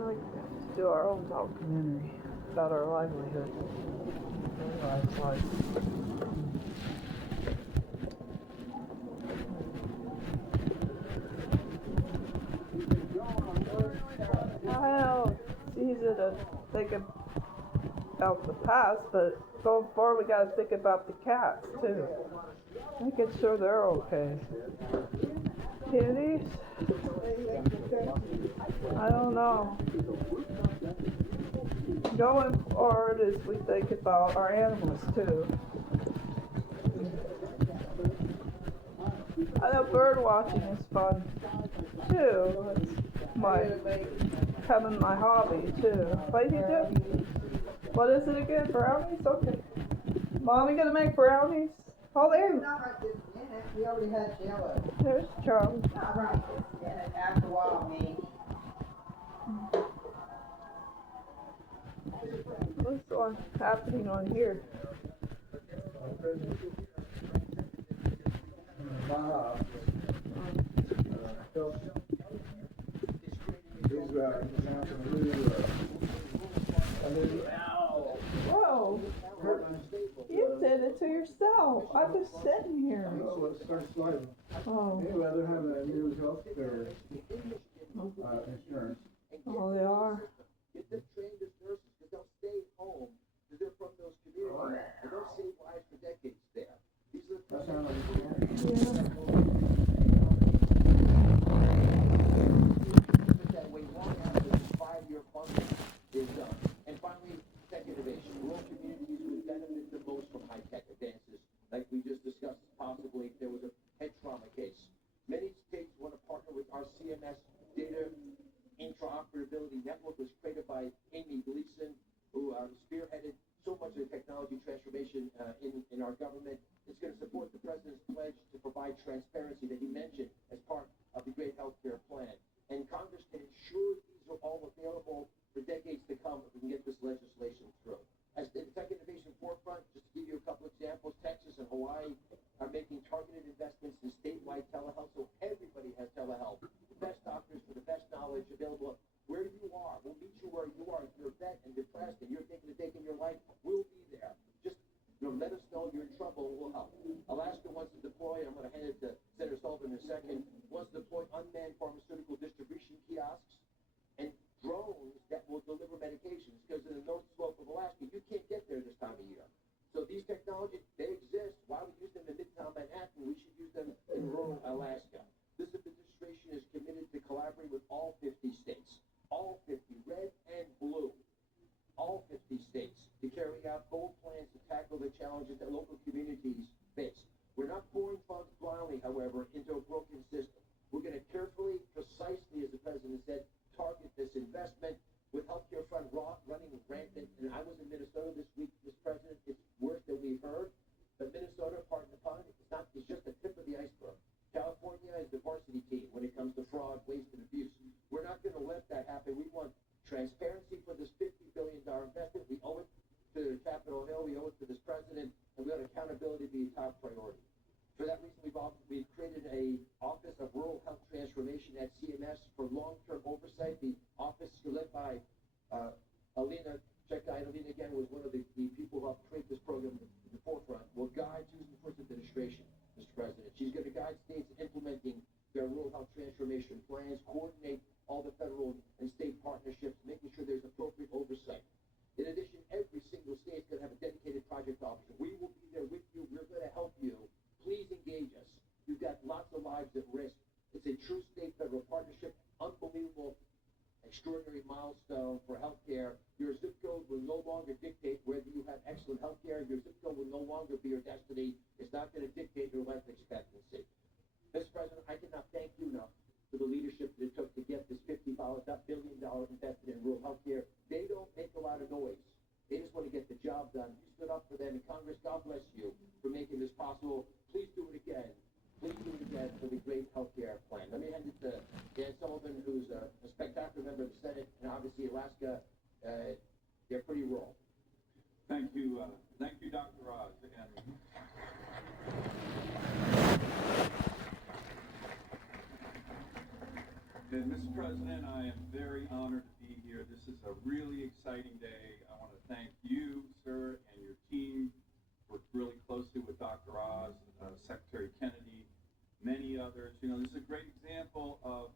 like to do our own documentary about our livelihood. Our life's like. I know it's easy to think about the past, but going forward, we gotta think about the cats too. Making sure they're okay. Kitties? I don't know. Going forward as we think about our animals too. I know bird watching is fun too. It's becoming my hobby too. What do you do? What is it again? Brownies? Okay. Mommy gonna make brownies? Oh, there. Not right this minute. We already had Jello. There's Charlie. Not right this minute. After a while, maybe. What's happening on here? Whoa! You did it to yourself. I'm just sitting here. So it starts sliding. Oh. Anyway, they're having a new health care insurance. Oh, they are. Get them trained as nurses because they'll stay at home because they're from those communities and they'll save lives for decades there. These are the that way long after the 5-year funding is done. And finally, tech innovation. Rural communities would benefit the most from high-tech advances, like we just discussed. Possibly, there was a head trauma case. Many states want to partner with our CMS data interoperability network. Was created by Amy Gleason, who spearheaded so much of the technology transformation in our government. It's going to support the president's pledge to provide transparency that he mentioned as part of the great healthcare plan. And Congress can ensure these are all available for decades to come if we can get this legislation through. As the tech innovation forefront, just to give you a couple examples, Texas and Hawaii are making targeted investments in statewide telehealth, so everybody has telehealth. The best doctors with the best knowledge available where you are. We'll meet you where you are. If you're a vet and depressed and you're taking a day in your life, we'll be there. Just let us know you're in trouble, we'll help. Alaska wants to deploy, I'm going to hand it to Senator Sullivan in a second, wants to deploy unmanned pharmaceutical distribution kiosks and drones that will deliver medications, because in the North Slope of Alaska, you can't get there this time of year. So these technologies, they exist. Why we use them in Midtown Manhattan, we should use them in rural Alaska. This administration is committed to collaborate with all 50 states, all 50, red and blue, all 50 states, to carry out bold plans to tackle the challenges that local communities face. We're not pouring funds blindly, however, into a broken system. We're going to carefully, precisely, as the president said, target this investment with healthcare fund running rampant. And I was in Minnesota this week, Mr. President. It's worse than we've heard. But Minnesota, pardon the pun, it's just the tip of the iceberg. California is the varsity team when it comes to fraud, waste, and abuse. We're not going to let that happen. We want transparency for this $50 billion investment. We owe it to Capitol Hill. We owe it to this president. And we want accountability to be a top priority. For that reason, we've created a Office of Rural Health Transformation at CMS for long-term oversight. The office led by Alina Cheka. Alina, again, was one of the people who helped create this program in the forefront. Will guide Susan Foote's administration, Mr. President. She's going to guide states in implementing their rural health transformation plans, coordinate all the federal and state partnerships, making sure there's appropriate oversight. In addition, every single state is going to have a dedicated project officer. We will be there with you. We're going to help you. Please engage us. You've got lots of lives at risk. It's a true state-federal partnership, unbelievable, extraordinary milestone for healthcare. Your zip code will no longer dictate whether you have excellent healthcare. Your zip code will no longer be your destiny. It's not going to dictate your life expectancy. Mr. President, I cannot thank you enough for the leadership that it took to get this $50 billion investment in rural healthcare. They don't make a lot of noise. They just want to get the job done. You stood up for them, and Congress, God bless you for making this possible. Please do it again. Please do it again for the great healthcare plan. Let me hand it to Dan Sullivan, who's a spectacular member of the Senate, and obviously Alaska, they're pretty rural. Thank you, Dr. Oz. And Mr. President, I am very honored to be here is a really exciting day. I want to thank you, sir, and your team. Worked really closely with Dr. Oz, Secretary Kennedy, many others. You know, this is a great example of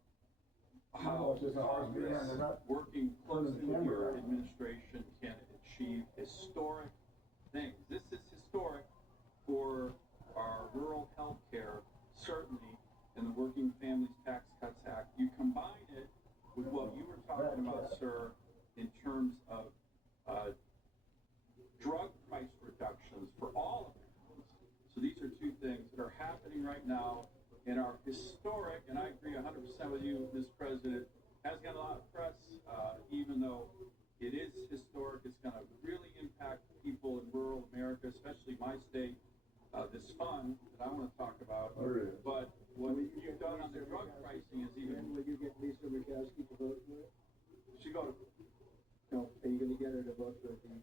how Congress, working closely with your administration, can achieve historic things. This is historic for our rural health care, certainly, in the Working Families Tax Cuts Act. You combine it with what you were talking about, sir, in terms of drug price reductions for all Americans. So these are two things that are happening right now and are historic, and I agree 100% with you, Mr. President. Has got a lot of press, even though it is historic. It's going to really impact people in rural America, especially my state. This fund that I want to talk about, but what you've done on the drug pricing is even. Will you get Lisa Murkowski to vote for it? She go to. No, are you gonna get her to vote for the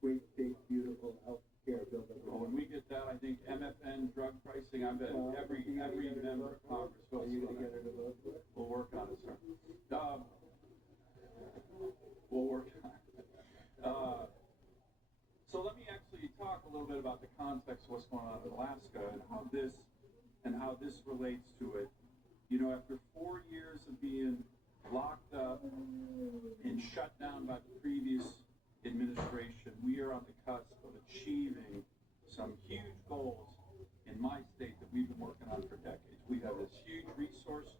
great, big, beautiful health care bill that we're When we get that, I think MFN drug pricing. I bet every member of Congress Are votes you for gonna get that. her to vote for it? We'll work on it, sir. We'll work on it. So let me actually talk a little bit about the context of what's going on in Alaska and how this relates to it. You know, after 4 years of being locked up and shut down by the previous administration, we are on the cusp of achieving some huge goals in my state that we've been working on for decades. We have this huge resource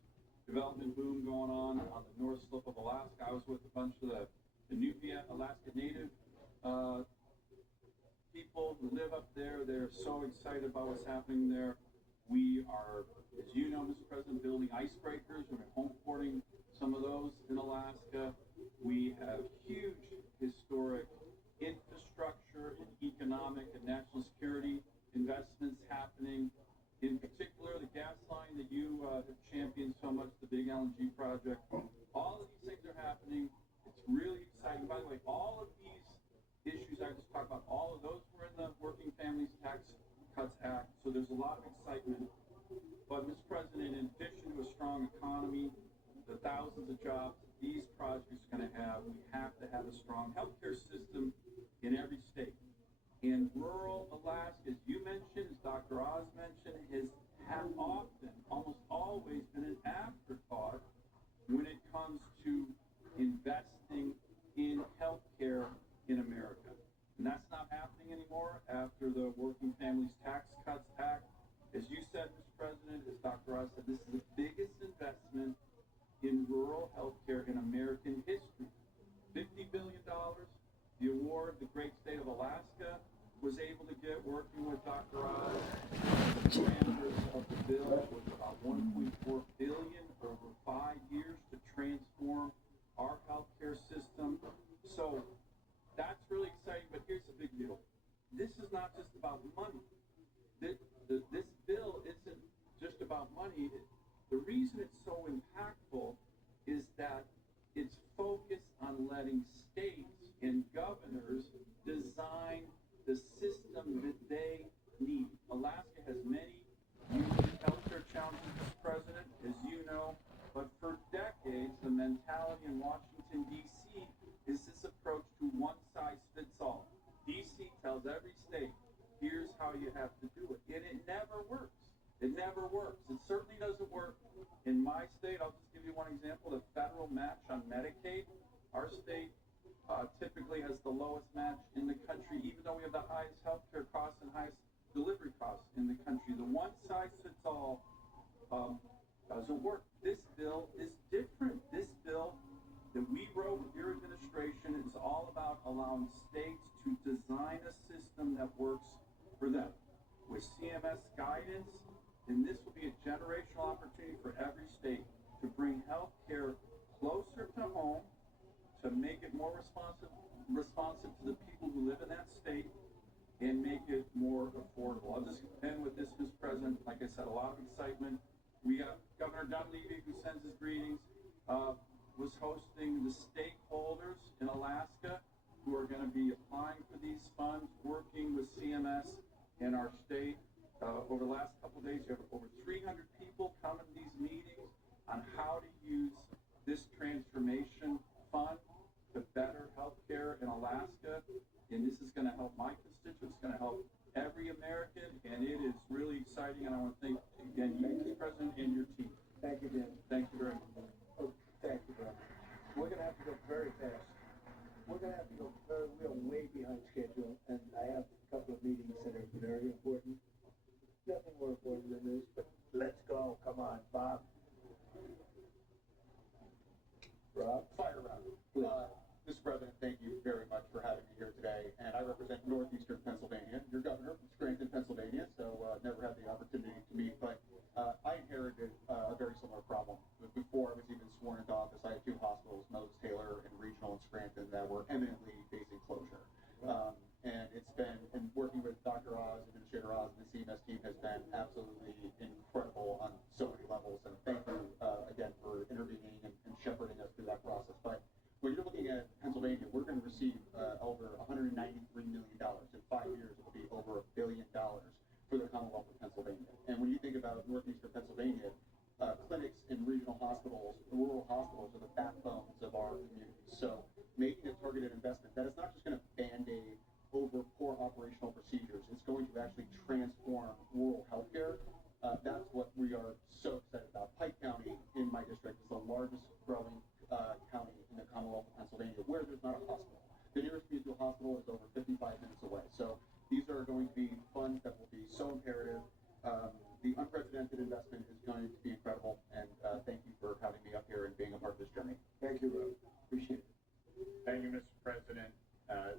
development boom going on the north slope of Alaska. I was with a bunch of the Nubia Alaska Native people who live up there. They're so excited about what's happening there. We are, as you know, Mr. President, building icebreakers. We've been home porting some of those in Alaska. We have huge historic infrastructure and economic and national security investments happening. In particular, the gas line that you have championed so much, the big LNG project. All of these things are happening. It's really exciting. By the way, all of these issues I just talked about, all of those were in the Working Families Tax Cuts Act, so there's a lot of excitement. But, Mr. President, in addition to a strong economy, the thousands of jobs that these projects are going to have, we have to have a strong healthcare system in every state. In rural Alaska, as you mentioned, as Dr. Oz mentioned, have often, almost always been an afterthought when it comes to investing in healthcare in America. And that's not happening anymore after the Working Families Tax Cuts Act. As you said, Mr. President, as Dr. Oz said, this is the biggest investment in rural healthcare in American history. $50 billion. The award the great state of Alaska was able to get working with Dr. Oz. The parameters of the bill was about $1.4 billion over 5 years to transform our healthcare system. So that's really exciting, but here's the big deal. This is not just about money. This bill isn't just about money. The reason it's so impactful is that it's focused on letting states and governors design the system that they need. Alaska has many unique healthcare challenges, Mr. President, as you know, but for decades, the mentality in Washington, D.C. is this approach to one size fits all. D.C. tells every state, here's how you have to do it. And it never works. It never works. It certainly doesn't work in my state. I'll just give you one example. The federal match on Medicaid. Our state typically has the lowest match in the country, even though we have the highest healthcare costs and highest delivery costs in the country. The one size fits all doesn't work. This bill is different. This bill that we wrote with your administration is all about allowing states to design a system that works for them. With CMS guidance, and this will be a generational opportunity for every state to bring health care closer to home, to make it more responsive to the people who live in that state, and make it more affordable. I'll just end with this, Mr. President. Like I said, a lot of excitement. We got Governor Dunleavy, who sends his greetings, was hosting the stakeholders in Alaska who are going to be applying for these funds, working with CMS in our state. Over the last couple of days, you have over 300 people coming to these meetings on how to use this transformation fund to and it is really exciting, and I want to thank, again, you, Mr. President, and your team. Thank you, Jim. Thank you very much. Oh, thank you, bro. We're gonna have to go very fast. We're gonna have to go we're way behind schedule, and I have a couple of meetings that are very important. Nothing more important than this, but let's go. Come on, Bob. Rob? Fire round. Please. Mr. President, thank you very much for having me here today. And I represent northeastern Pennsylvania. Your governor from Scranton, Pennsylvania, so never had the opportunity to meet. But I inherited a very similar problem. Before I was even sworn into office, I had two hospitals, Moses Taylor and Regional in Scranton, that were eminently facing closure. And it's been, and working with Dr. Oz, Administrator Oz, and the CMS team has been absolutely incredible on so many levels. And thank you again for intervening and shepherding us through that process. But when you're looking at Pennsylvania, we're going to receive over $193 million. In 5 years, it will be over $1 billion for the Commonwealth of Pennsylvania. And when you think about northeastern Pennsylvania, clinics and regional hospitals, rural hospitals are the backbones of our communities. So making a targeted investment that is not just going to band-aid over poor operational procedures, it's going to actually transform rural healthcare. That's what we are so excited about. Pike County, in my district, is the largest growing county in the Commonwealth of Pennsylvania where there's not a hospital. The nearest mutual hospital is over 55 minutes away. So these are going to be funds that will be so imperative. The unprecedented investment is going to be incredible, and thank you for having me up here and being a part of this journey. Thank you, Rob. Appreciate it. Thank you, Mr. President.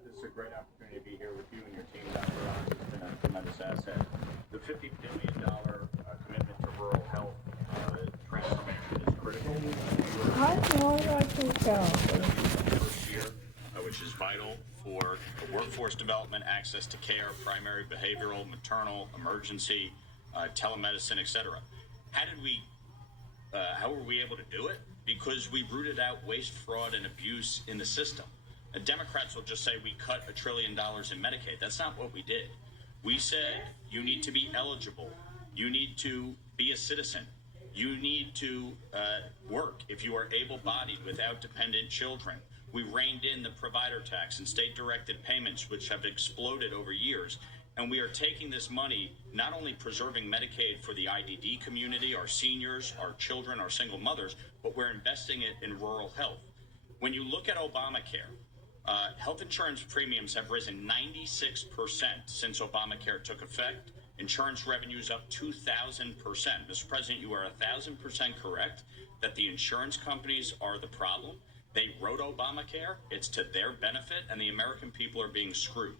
This is a great opportunity to be here with you and your team, Dr. Oz. It's been a tremendous asset. The $50 billion commitment to rural health transformation is critical. I know that can count. First year, which is vital for workforce development, access to care, primary, behavioral, maternal, emergency, telemedicine, etc. How were we able to do it? Because we rooted out waste, fraud, and abuse in the system. Democrats will just say we cut $1 trillion in Medicaid. That's not what we did. We said you need to be eligible. You need to be a citizen. You need to work if you are able-bodied without dependent children. We reined in the provider tax and state-directed payments, which have exploded over years. And we are taking this money, not only preserving Medicaid for the IDD community, our seniors, our children, our single mothers, but we're investing it in rural health. When you look at Obamacare, health insurance premiums have risen 96% since Obamacare took effect. Insurance revenues up 2,000%. Mr. President, you are 1,000% correct that the insurance companies are the problem. They wrote Obamacare. It's to their benefit, and the American people are being screwed.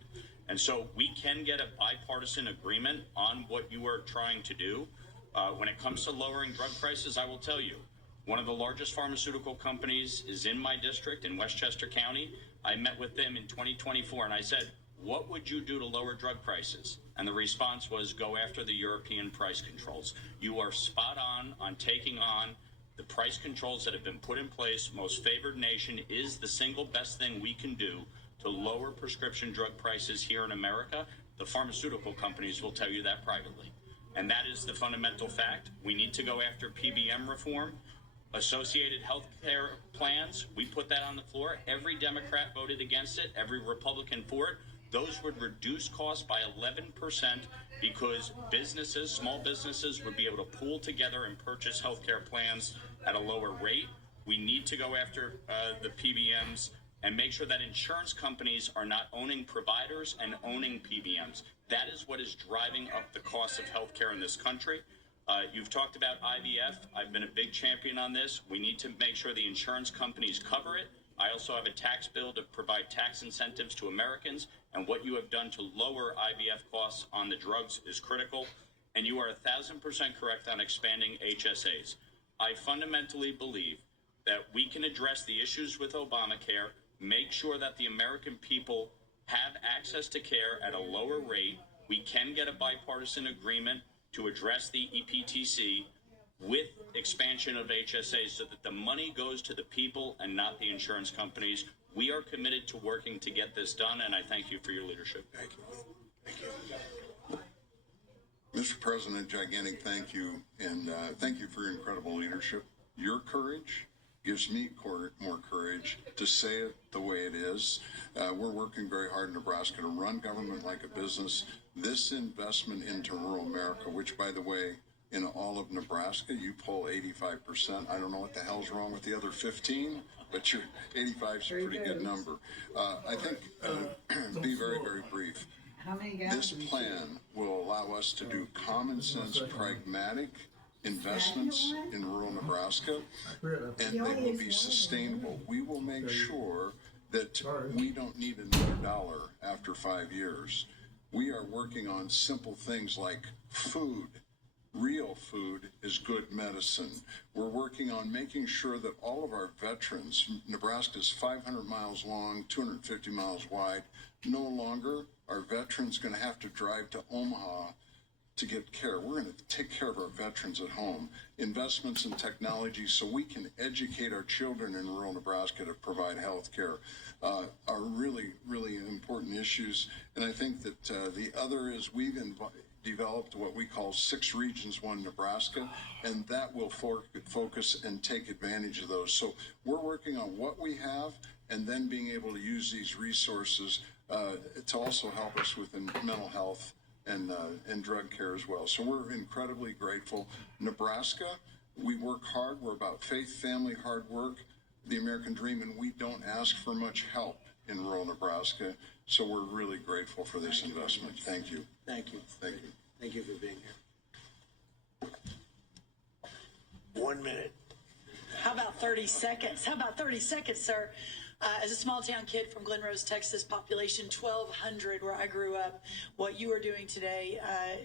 And so we can get a bipartisan agreement on what you are trying to do. When it comes to lowering drug prices, I will tell you, one of the largest pharmaceutical companies is in my district in Westchester County. I met with them in 2024, and I said, what would you do to lower drug prices? And the response was, go after the European price controls. You are spot on taking on the price controls that have been put in place. Most favored nation is the single best thing we can do to lower prescription drug prices here in America. The pharmaceutical companies will tell you that privately. And that is the fundamental fact. We need to go after PBM reform. Associated health care plans, we put that on the floor. Every Democrat voted against it, every Republican for it. Those would reduce costs by 11% because businesses, small businesses, would be able to pool together and purchase health care plans at a lower rate. We need to go after the PBMs and make sure that insurance companies are not owning providers and owning PBMs. That is what is driving up the cost of health care in this country. You've talked about IVF. I've been a big champion on this. We need to make sure the insurance companies cover it. I also have a tax bill to provide tax incentives to Americans, and what you have done to lower IVF costs on the drugs is critical. And you are 1,000% correct on expanding HSAs. I fundamentally believe that we can address the issues with Obamacare, make sure that the American people have access to care at a lower rate. We can get a bipartisan agreement to address the EPTC with expansion of HSAs so that the money goes to the people and not the insurance companies. We are committed to working to get this done, and I thank you for your leadership. Thank you. Mr. President, gigantic thank you, and thank you for your incredible leadership. Your courage gives me more courage to say it the way it is. We're working very hard in Nebraska to run government like a business, This investment into rural America, which, by the way, in all of Nebraska, you pull 85%. I don't know what the hell's wrong with the other 15, but your 85 is a pretty good number. I think, be very, very brief. How many This gallons? plan will allow us to do common sense, pragmatic investments in rural Nebraska, and they will be sustainable. We will make sure that we don't need another dollar after 5 years. We are working on simple things like food. Real food is good medicine. We're working on making sure that all of our veterans, Nebraska's 500 miles long, 250 miles wide, no longer are veterans going to have to drive to Omaha to get care. We're going to take care of our veterans at home. Investments in technology so we can educate our children in rural Nebraska to provide health care are really, really important issues. And I think that the other is we've developed what we call 6 regions, 1 Nebraska, and that will focus and take advantage of those. So we're working on what we have and then being able to use these resources to also help us with mental health and drug care as well. So we're incredibly grateful. Nebraska, we work hard. We're about faith, family, hard work, the American dream, and we don't ask for much help in rural Nebraska. So we're really grateful for this investment. Thank you. Thank you. Thank you. Thank you for being here. 1 minute. How about 30 seconds? How about 30 seconds, sir? As a small town kid from Glen Rose, Texas, population 1,200, where I grew up, what you are doing today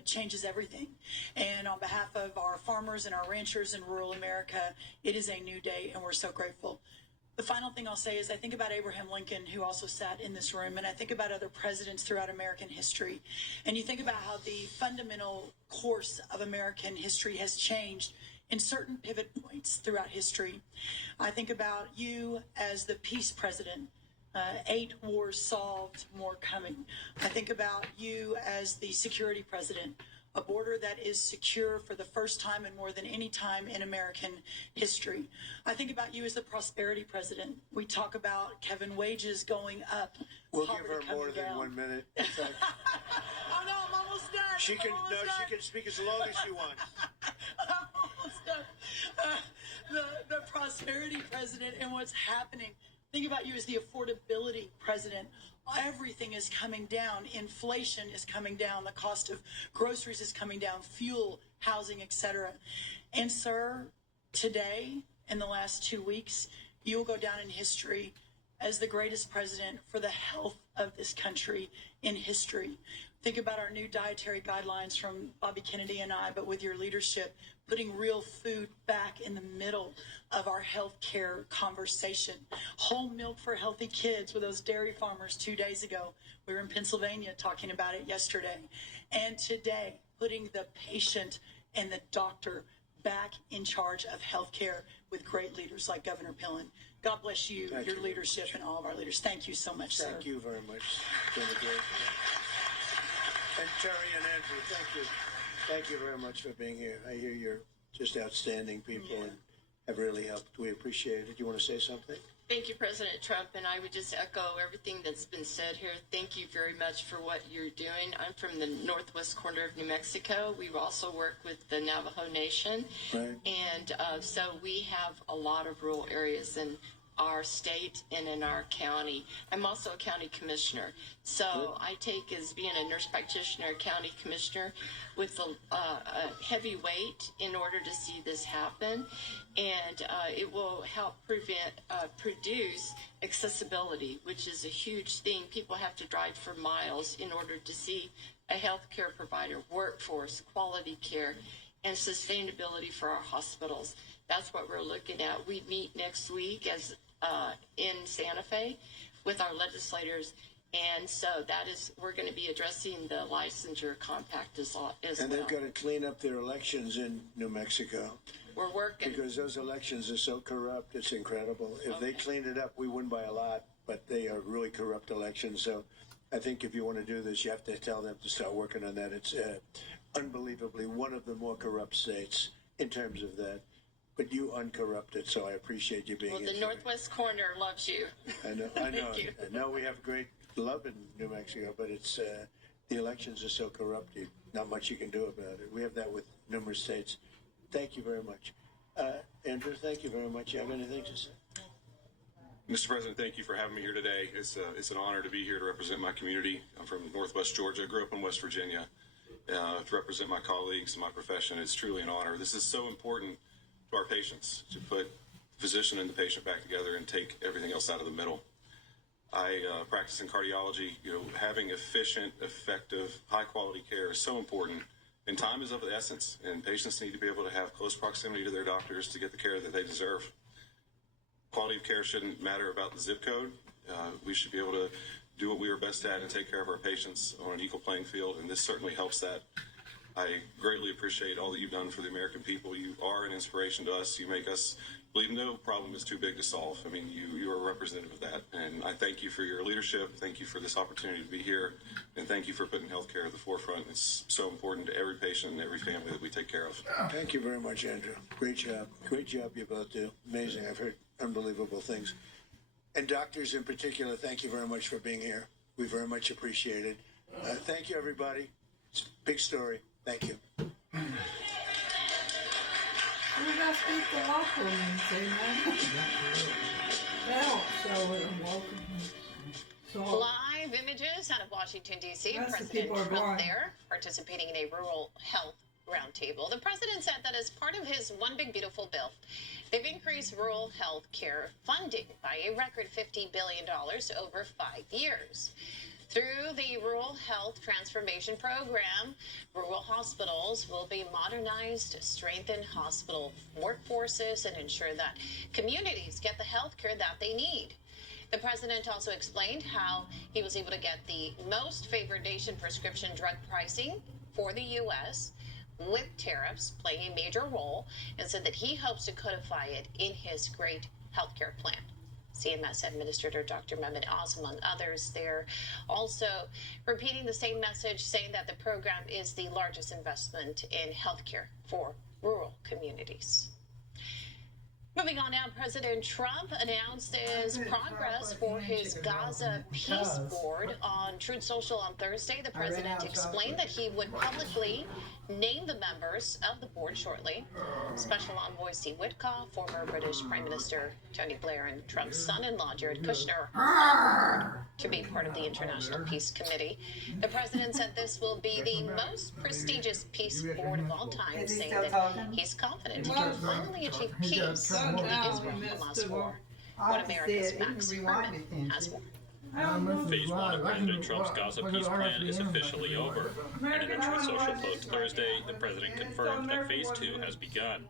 changes everything. And on behalf of our farmers and our ranchers in rural America, it is a new day, and we're so grateful. The final thing I'll say is I think about Abraham Lincoln, who also sat in this room, and I think about other presidents throughout American history. And you think about how the fundamental course of American history has changed in certain pivot points throughout history. I think about you as the peace president, 8 wars solved, more coming. I think about you as the security president, a border that is secure for the first time and more than any time in American history. I think about you as the prosperity president. We talk about Kevin wages going up. We'll give poverty her more coming than down. 1 minute. In fact, Oh no, I'm almost done. she I'm can almost done. she can speak as long as she wants. I'm almost done. The prosperity president and what's happening. Think about you as the affordability president. Everything is coming down. Inflation is coming down. The cost of groceries is coming down. Fuel, housing, etc. And sir, today, in the last 2 weeks, you will go down in history as the greatest president for the health of this country in history. Think about our new dietary guidelines from Bobby Kennedy and I, but with your leadership, putting real food back in the middle of our healthcare conversation. Whole milk for healthy kids with those dairy farmers 2 days ago. We were in Pennsylvania talking about it yesterday. And today, putting the patient and the doctor back in charge of healthcare with great leaders like Governor Pillen. God bless you, Thank your you. leadership, and all of our leaders. Thank you so much, sir. Thank you very much. It's been a great. And Terry and Andrew, thank you. Thank you very much for being here. I hear you're just outstanding people and have really helped. We appreciate it. You want to say something? Thank you, President Trump, and I would just echo everything that's been said here. Thank you very much for what you're doing. I'm from the northwest corner of New Mexico. We also work with the Navajo Nation, Right. and so we have a lot of rural areas in our state and in our county. I'm also a county commissioner, so I take as being a nurse practitioner, county commissioner, with a heavy weight in order to see this happen, and it will help produce accessibility, which is a huge thing. People have to drive for miles in order to see a healthcare provider, workforce, quality care, and sustainability for our hospitals. That's what we're looking at. We meet next week as in Santa Fe with our legislators, and so we're going to be addressing the licensure compact as well. And they've got to clean up their elections in New Mexico We're working. because those elections are so corrupt. It's incredible. If they cleaned it up, we win by a lot, but they are really corrupt elections. So I think if you want to do this, you have to tell them to start working on that. It's unbelievably one of the more corrupt states in terms of that. But you uncorrupted, so I appreciate you being Well, here. the Northwest Corner loves you. I know. Thank you. I know we have great love in New Mexico, but it's the elections are so corrupted, not much you can do about it. We have that with numerous states. Thank you very much. Andrew, thank you very much. You have anything to say? Mr. President, thank you for having me here today. It's an honor to be here to represent my community. I'm from Northwest Georgia. I grew up in West Virginia. To represent my colleagues and my profession, it's truly an honor. This is so important to our patients, to put the physician and the patient back together and take everything else out of the middle. I practice in cardiology. Having efficient, effective, high-quality care is so important, and time is of the essence, and patients need to be able to have close proximity to their doctors to get the care that they deserve. Quality of care shouldn't matter about the zip code. We should be able to do what we are best at and take care of our patients on an equal playing field, and this certainly helps that. I greatly appreciate all that you've done for the American people. You are an inspiration to us. You make us believe no problem is too big to solve. I mean, you are a representative of that, and I thank you for your leadership. Thank you for this opportunity to be here, and thank you for putting healthcare at the forefront. It's so important to every patient and every family that we take care of. Thank you very much, Andrew. Great job. Great job you both do. Amazing. I've heard unbelievable things. And doctors in particular, thank you very much for being here. We very much appreciate it. Thank you, everybody. It's a big story. Thank you. We gotta speak the locker room, see, man. They don't show it and welcome. So, Live images out of Washington, D.C. Yes, the President people are Trump blind. there participating in a rural health roundtable. The president said that as part of his One Big Beautiful Bill, they've increased rural health care funding by a record $50 billion over 5 years. Through the Rural Health Transformation Program, rural hospitals will be modernized to strengthen hospital workforces and ensure that communities get the health care that they need. The president also explained how he was able to get the most favored nation prescription drug pricing for the U.S., with tariffs playing a major role, and said that he hopes to codify it in his great healthcare plan. CMS Administrator Dr. Mehmet Oz, among others, there also repeating the same message, saying that the program is the largest investment in healthcare for rural communities. Moving on now, President Trump announced his progress for his Gaza Peace Board on Truth Social on Thursday. The president explained that he would publicly name the members of the board shortly. Special Envoy Steve Witkoff, former British Prime Minister Tony Blair, and Trump's son-in-law Jared Kushner to be part of the International Peace Committee. The president said this will be the most prestigious peace board of all time, saying that he's confident he can finally achieve peace in the Israel-Hamas war. What America's Max Herman has more. Phase 1 of President Trump's Gaza peace plan is officially over. And in a Truth Social post Thursday, the president confirmed that Phase 2 has begun.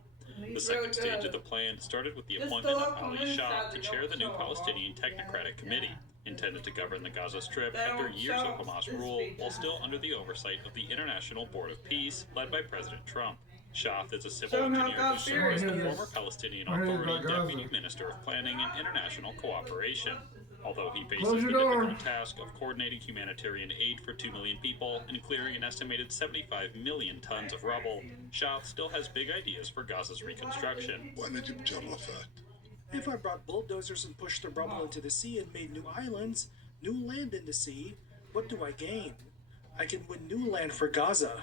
The second stage of the plan started with the appointment of Ali Shah to chair the new Palestinian Technocratic Committee, intended to govern the Gaza Strip after years of Hamas rule, while still under the oversight of the International Board of Peace, led by President Trump. Shah is a civil engineer who served as the former Palestinian Authority Deputy Minister of Planning and International Cooperation. Although he faces the difficult task of coordinating humanitarian aid for 2 million people and clearing an estimated 75 million tons of rubble, Shah still has big ideas for Gaza's reconstruction. If I brought bulldozers and pushed the rubble into the sea and made new islands, new land in the sea, what do I gain? I can win new land for Gaza.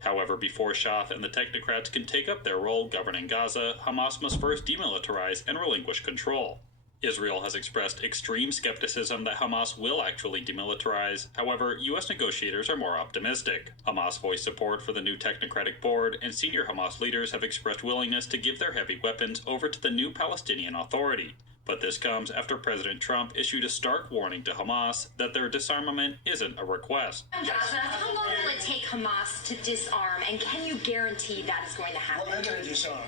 However, before Shah and the technocrats can take up their role governing Gaza, Hamas must first demilitarize and relinquish control. Israel has expressed extreme skepticism that Hamas will actually demilitarize. However, U.S. negotiators are more optimistic. Hamas voiced support for the new technocratic board, and senior Hamas leaders have expressed willingness to give their heavy weapons over to the new Palestinian Authority. But this comes after President Trump issued a stark warning to Hamas that their disarmament isn't a request. Gaza, how long will it take Hamas to disarm, and can you guarantee that is going to happen? Well, they're going to disarm,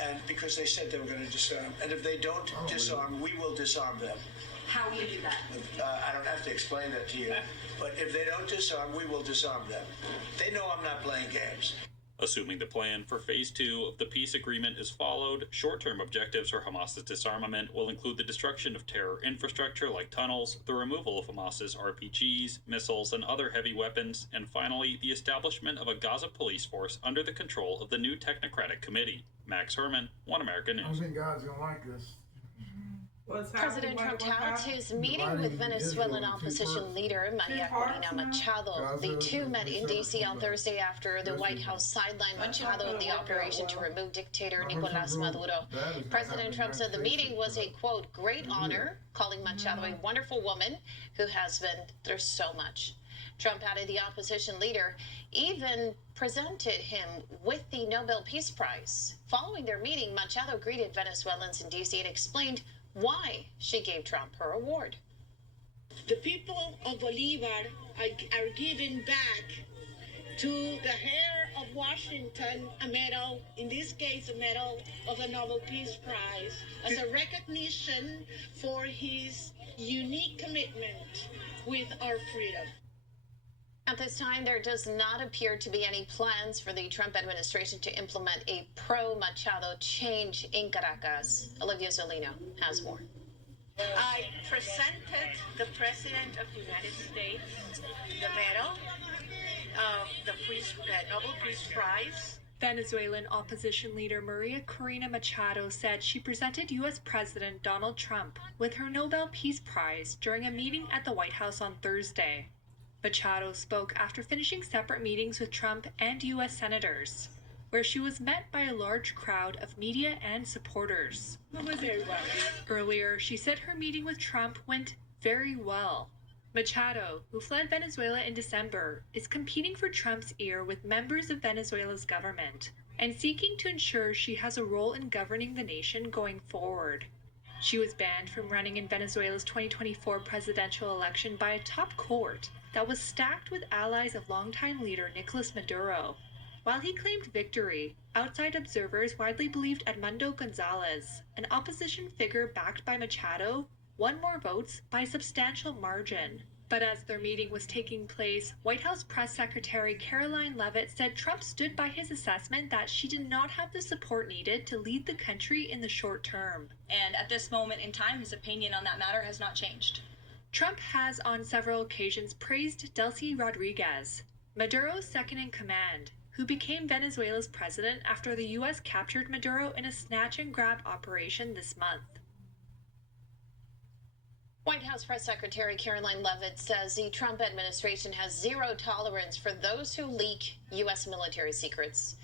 and because they said they were going to disarm. And if they don't disarm, we will disarm them. How will you do that? I don't have to explain that to you. But if they don't disarm, we will disarm them. They know I'm not playing games. Assuming the plan for Phase 2 of the peace agreement is followed, short-term objectives for Hamas's disarmament will include the destruction of terror infrastructure like tunnels, the removal of Hamas's RPGs, missiles, and other heavy weapons, and finally, the establishment of a Gaza police force under the control of the new Technocratic Committee. Max Herman, One American News. I don't think God's going to like this. President Trump touts his meeting with Venezuelan opposition leader Maria Corina Machado. The two met in D.C. on Thursday after the White House sidelined Machado in the operation to remove dictator Nicolas Maduro. President Trump said the meeting was a, quote, great honor, calling Machado a wonderful woman who has been through so much. Trump added the opposition leader even presented him with the Nobel Peace Prize. Following their meeting, Machado greeted Venezuelans in D.C. and explained why she gave Trump her award. The people of Bolivar are giving back to the heir of Washington a medal, in this case a medal of the Nobel Peace Prize, as a recognition for his unique commitment with our freedom. At this time, there does not appear to be any plans for the Trump administration to implement a pro-Machado change in Caracas. Olivia Zolino has more. I presented the President of the United States the medal of the Nobel Peace Prize. Venezuelan opposition leader Maria Corina Machado said she presented U.S. President Donald Trump with her Nobel Peace Prize during a meeting at the White House on Thursday. Machado spoke after finishing separate meetings with Trump and U.S. senators, where she was met by a large crowd of media and supporters. Earlier, she said her meeting with Trump went very well. Machado, who fled Venezuela in December, is competing for Trump's ear with members of Venezuela's government and seeking to ensure she has a role in governing the nation going forward. She was banned from running in Venezuela's 2024 presidential election by a top court that was stacked with allies of longtime leader Nicolas Maduro. While he claimed victory, outside observers widely believed Edmundo Gonzalez, an opposition figure backed by Machado, won more votes by a substantial margin. But as their meeting was taking place, White House Press Secretary Caroline Leavitt said Trump stood by his assessment that she did not have the support needed to lead the country in the short term. And at this moment in time, his opinion on that matter has not changed. Trump has on several occasions praised Delcy Rodriguez, Maduro's second-in-command, who became Venezuela's president after the U.S. captured Maduro in a snatch-and-grab operation this month. White House Press Secretary Caroline Leavitt says the Trump administration has zero tolerance for those who leak U.S. military secrets.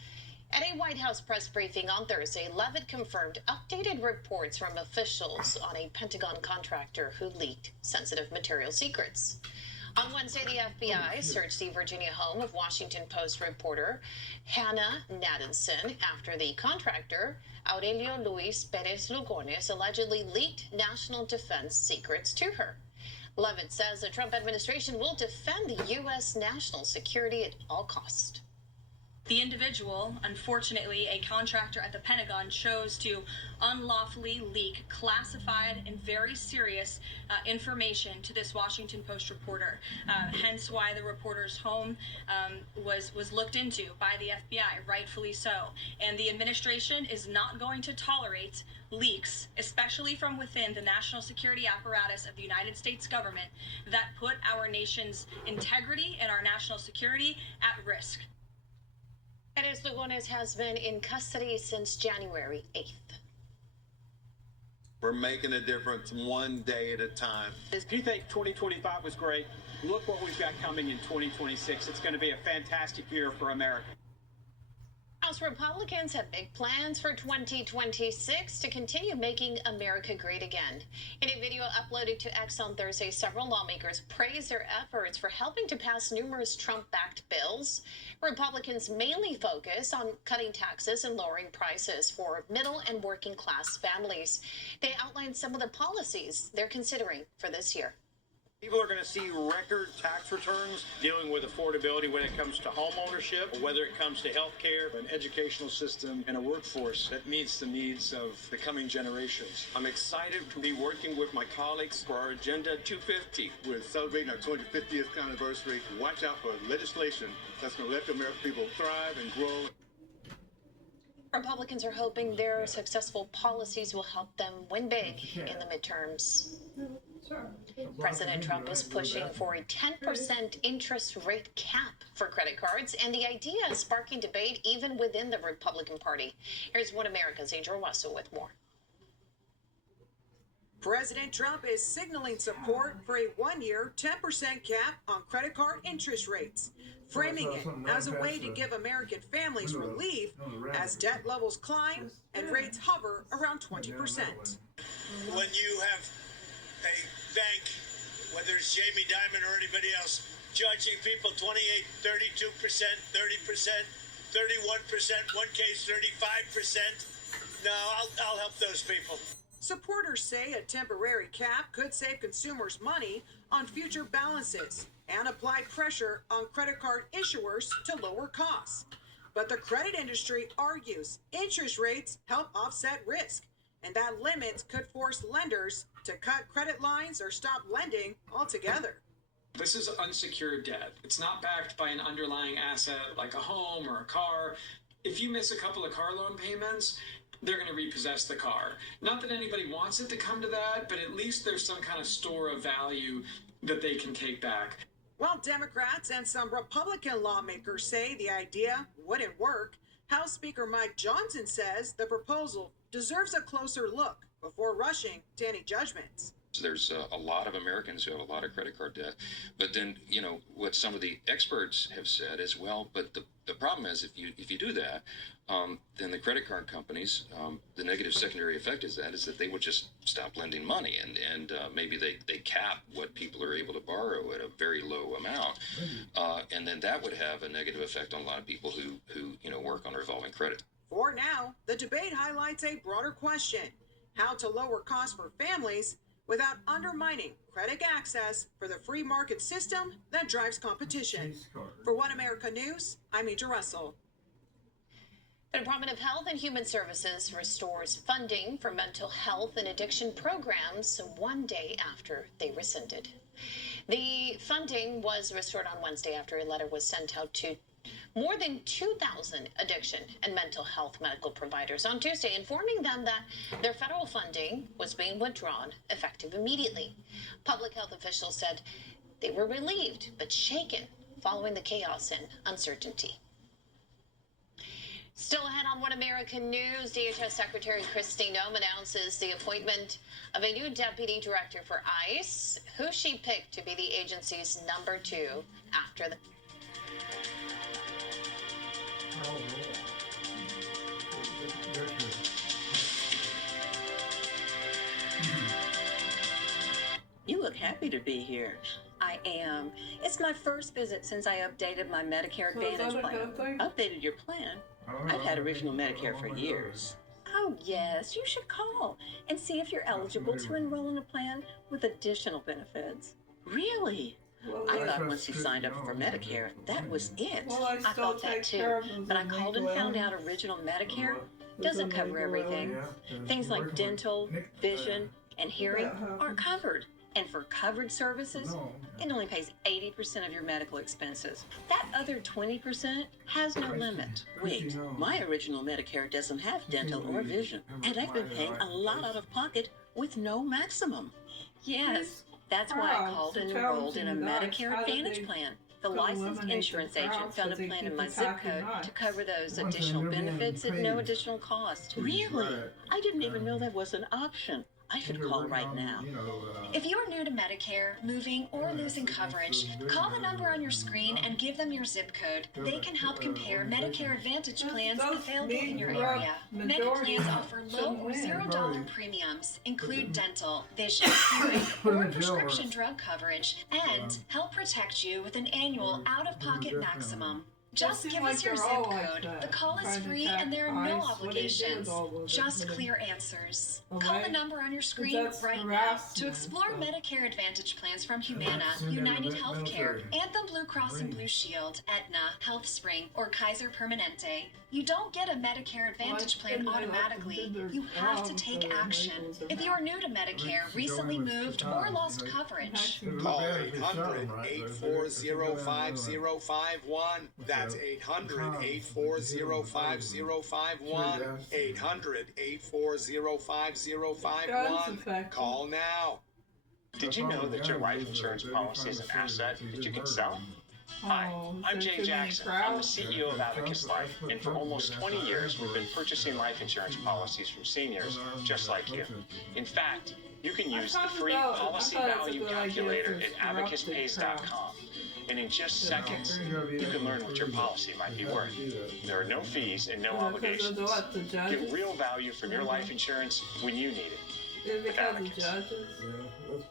At a White House press briefing on Thursday, Leavitt confirmed updated reports from officials on a Pentagon contractor who leaked sensitive material secrets. On Wednesday, the FBI searched the Virginia home of Washington Post reporter Hannah Nadenson after the contractor, Aurelio Luis Perez Lugones, allegedly leaked national defense secrets to her. Leavitt says the Trump administration will defend the U.S. national security at all costs. The individual, unfortunately a contractor at the Pentagon, chose to unlawfully leak classified and very serious information to this Washington Post reporter. Hence why the reporter's home was looked into by the FBI, rightfully so. And the administration is not going to tolerate leaks, especially from within the national security apparatus of the United States government, that put our nation's integrity and our national security at risk. Perez Lugones has been in custody since January 8th. We're making a difference one day at a time. If you think 2025 was great, look what we've got coming in 2026. It's going to be a fantastic year for America. House Republicans have big plans for 2026 to continue making America great again. In a video uploaded to X on Thursday, several lawmakers praised their efforts for helping to pass numerous Trump-backed bills. Republicans mainly focus on cutting taxes and lowering prices for middle and working class families. They outlined some of the policies they're considering for this year. People are going to see record tax returns dealing with affordability when it comes to home ownership, whether it comes to health care, an educational system, and a workforce that meets the needs of the coming generations. I'm excited to be working with my colleagues for our Agenda 250. We're celebrating our 25th anniversary. Watch out for legislation that's going to let the American people thrive and grow. Republicans are hoping their successful policies will help them win big in the midterms. President Trump is pushing for a 10% interest rate cap for credit cards, and the idea is sparking debate even within the Republican Party. Here's One America's Adrian Russell with more. President Trump is signaling support for a one-year 10% cap on credit card interest rates, framing it as a way to give American families relief as debt levels climb and rates hover around 20%. When you have a bank, whether it's Jamie Dimon or anybody else, charging people 28, 32%, 30%, 31%, one case 35%, no, I'll help those people. Supporters say a temporary cap could save consumers money on future balances and apply pressure on credit card issuers to lower costs. But the credit industry argues interest rates help offset risk, and that limits could force lenders to cut credit lines or stop lending altogether. This is unsecured debt. It's not backed by an underlying asset like a home or a car. If you miss a couple of car loan payments, they're going to repossess the car. Not that anybody wants it to come to that, but at least there's some kind of store of value that they can take back. While Democrats and some Republican lawmakers say the idea wouldn't work, House Speaker Mike Johnson says the proposal deserves a closer look before rushing to any judgments. There's a lot of Americans who have a lot of credit card debt. But then, what some of the experts have said is, well, but the problem is if you do that, then the credit card companies, the negative secondary effect is that they would just stop lending money and maybe they cap what people are able to borrow at a very low amount. And then that would have a negative effect on a lot of people who work on revolving credit. For now, the debate highlights a broader question: how to lower costs for families without undermining credit access for the free market system that drives competition. For One America News, I'm Aja Russell. The Department of Health and Human Services restores funding for mental health and addiction programs one day after they rescinded. The funding was restored on Wednesday after a letter was sent out to more than 2,000 addiction and mental health medical providers on Tuesday, informing them that their federal funding was being withdrawn effective immediately. Public health officials said they were relieved but shaken following the chaos and uncertainty. Still ahead on One American News, DHS Secretary Kristi Noem announces the appointment of a new deputy director for ICE, who she picked to be the agency's number 2 after the... You look happy to be here. I am. It's my first visit since I updated my Medicare Advantage plan. Updated your plan? I've had original Medicare for years. Oh, yes, you should call and see if you're eligible to enroll in a plan with additional benefits. Really? I thought once you signed up for Medicare, that was it. I thought that too, but I called and found out original Medicare doesn't cover everything. Things like dental, vision, and hearing aren't covered. And for covered services, it only pays 80% of your medical expenses. That other 20% has no limit. Wait, my original Medicare doesn't have dental or vision, and I've been paying a lot out of pocket with no maximum. Yes, that's why I called and enrolled in a Medicare Advantage plan. The licensed insurance agent found a plan in my zip code to cover those additional benefits at no additional cost. Really? I didn't even know that was an option. I should call right now. If you're new to Medicare, moving, or losing coverage, call the number on your screen and give them your zip code. They can help compare Medicare Advantage plans available in your area. Many plans offer low or $0 premiums, include dental, vision, hearing, or prescription drug coverage, and help protect you with an annual out-of-pocket maximum. Just give us your zip code. The call is free and there are no obligations. Just clear answers. Call the number on your screen right now to explore Medicare Advantage plans from Humana, United Healthcare, Anthem Blue Cross and Blue Shield, Aetna, HealthSpring, or Kaiser Permanente. You don't get a Medicare Advantage plan automatically. You have to take action. If you are new to Medicare, recently moved, or lost coverage, call 800-840-5051. That's 800-840-5051. 800-840-5051. Call now. Did you know that your life insurance policy is an asset that you can sell? Hi, I'm Jay Jackson. I'm the CEO of Abacus Life, and for almost 20 years, we've been purchasing life insurance policies from seniors just like you. In fact, You can use the free policy value calculator at abacuspays.com. And in just seconds, you can learn what your policy might be worth. There are no fees and no obligations. Get real value from your life insurance when you need it. With Abacus. That's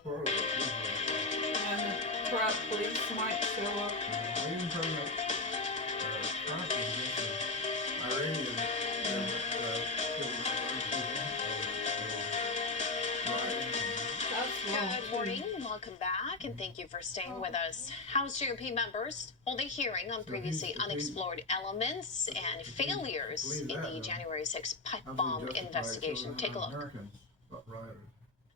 part of it. And the corrupt police might show up. Even from the Trump and Iranian Good morning, welcome back, and thank you for staying with us. House GOP members hold a hearing on previously unexplored elements and failures in the January 6th pipe bomb investigation. Take a look.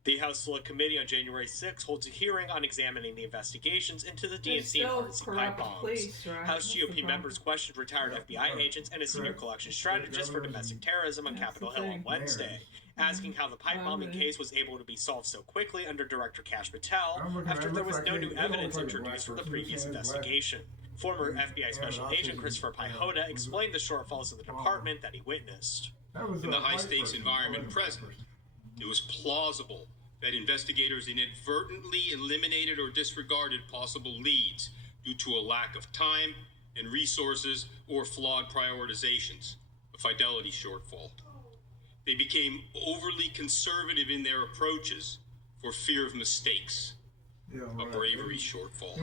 The House Select Committee on January 6 holds a hearing on examining the investigations into the DNC and RNC pipe bombs. Police, right? House GOP members questioned retired FBI agents and a senior collection strategist for domestic terrorism on Capitol Hill on Wednesday, asking how the pipe bombing case was able to be solved so quickly under Director Kash Patel after there was no new evidence introduced from the previous investigation. Former FBI Special Agent Christopher Pajota explained the shortfalls of the department that he witnessed. In the high-stakes environment present, it was plausible that investigators inadvertently eliminated or disregarded possible leads due to a lack of time and resources or flawed prioritizations, a fidelity shortfall. They became overly conservative in their approaches for fear of mistakes, a bravery shortfall,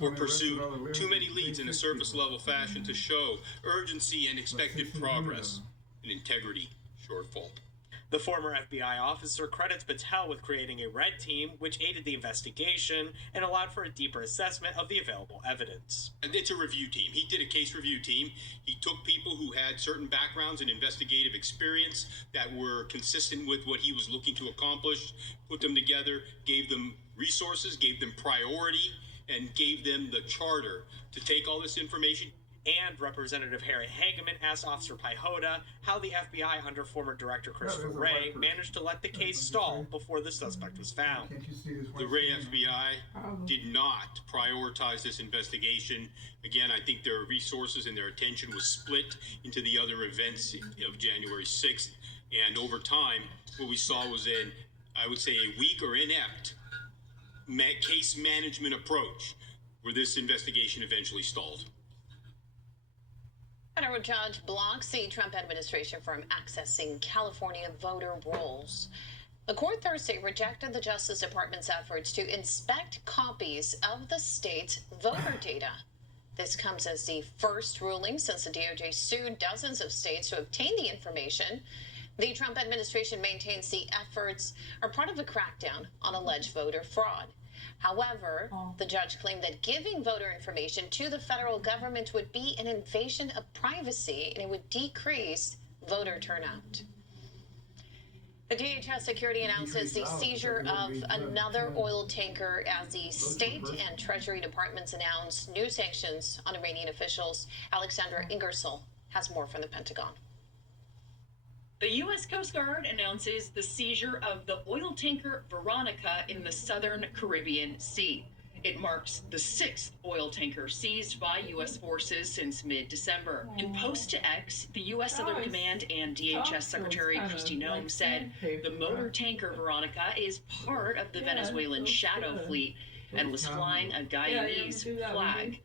or pursued too many leads in a surface-level fashion to show urgency and expected progress, an integrity shortfall. The former FBI officer credits Patel with creating a red team, which aided the investigation and allowed for a deeper assessment of the available evidence. And it's a review team. He did a case review team. He took people who had certain backgrounds and investigative experience that were consistent with what he was looking to accomplish, put them together, gave them resources, gave them priority, and gave them the charter to take all this information. And Representative Harry Hageman asked Officer Pajota how the FBI under former Director Christopher Wray managed to let the case stall before the suspect was found. The Wray FBI did not prioritize this investigation. Again, I think their resources and their attention was split into the other events of January 6th. And over time, what we saw was I would say, a weak or inept case management approach where this investigation eventually stalled. Federal judge blocks the Trump administration from accessing California voter rolls. The court Thursday rejected the Justice Department's efforts to inspect copies of the state's voter data. This comes as the first ruling since the DOJ sued dozens of states to obtain the information. The Trump administration maintains the efforts are part of a crackdown on alleged voter fraud. However, the judge claimed that giving voter information to the federal government would be an invasion of privacy and it would decrease voter turnout. The DHS security announces the seizure of another oil tanker as the state and Treasury departments announce new sanctions on Iranian officials. Alexandra Ingersoll has more from the Pentagon. The U.S. Coast Guard announces the seizure of the oil tanker Veronica in the southern Caribbean Sea. It marks the sixth oil tanker seized by U.S. forces since mid-December. In post to X, the U.S. Southern Command and DHS Secretary Kristi Noem said the motor tanker Veronica is part of the Venezuelan Shadow Fleet and was flying a Guyanese flag,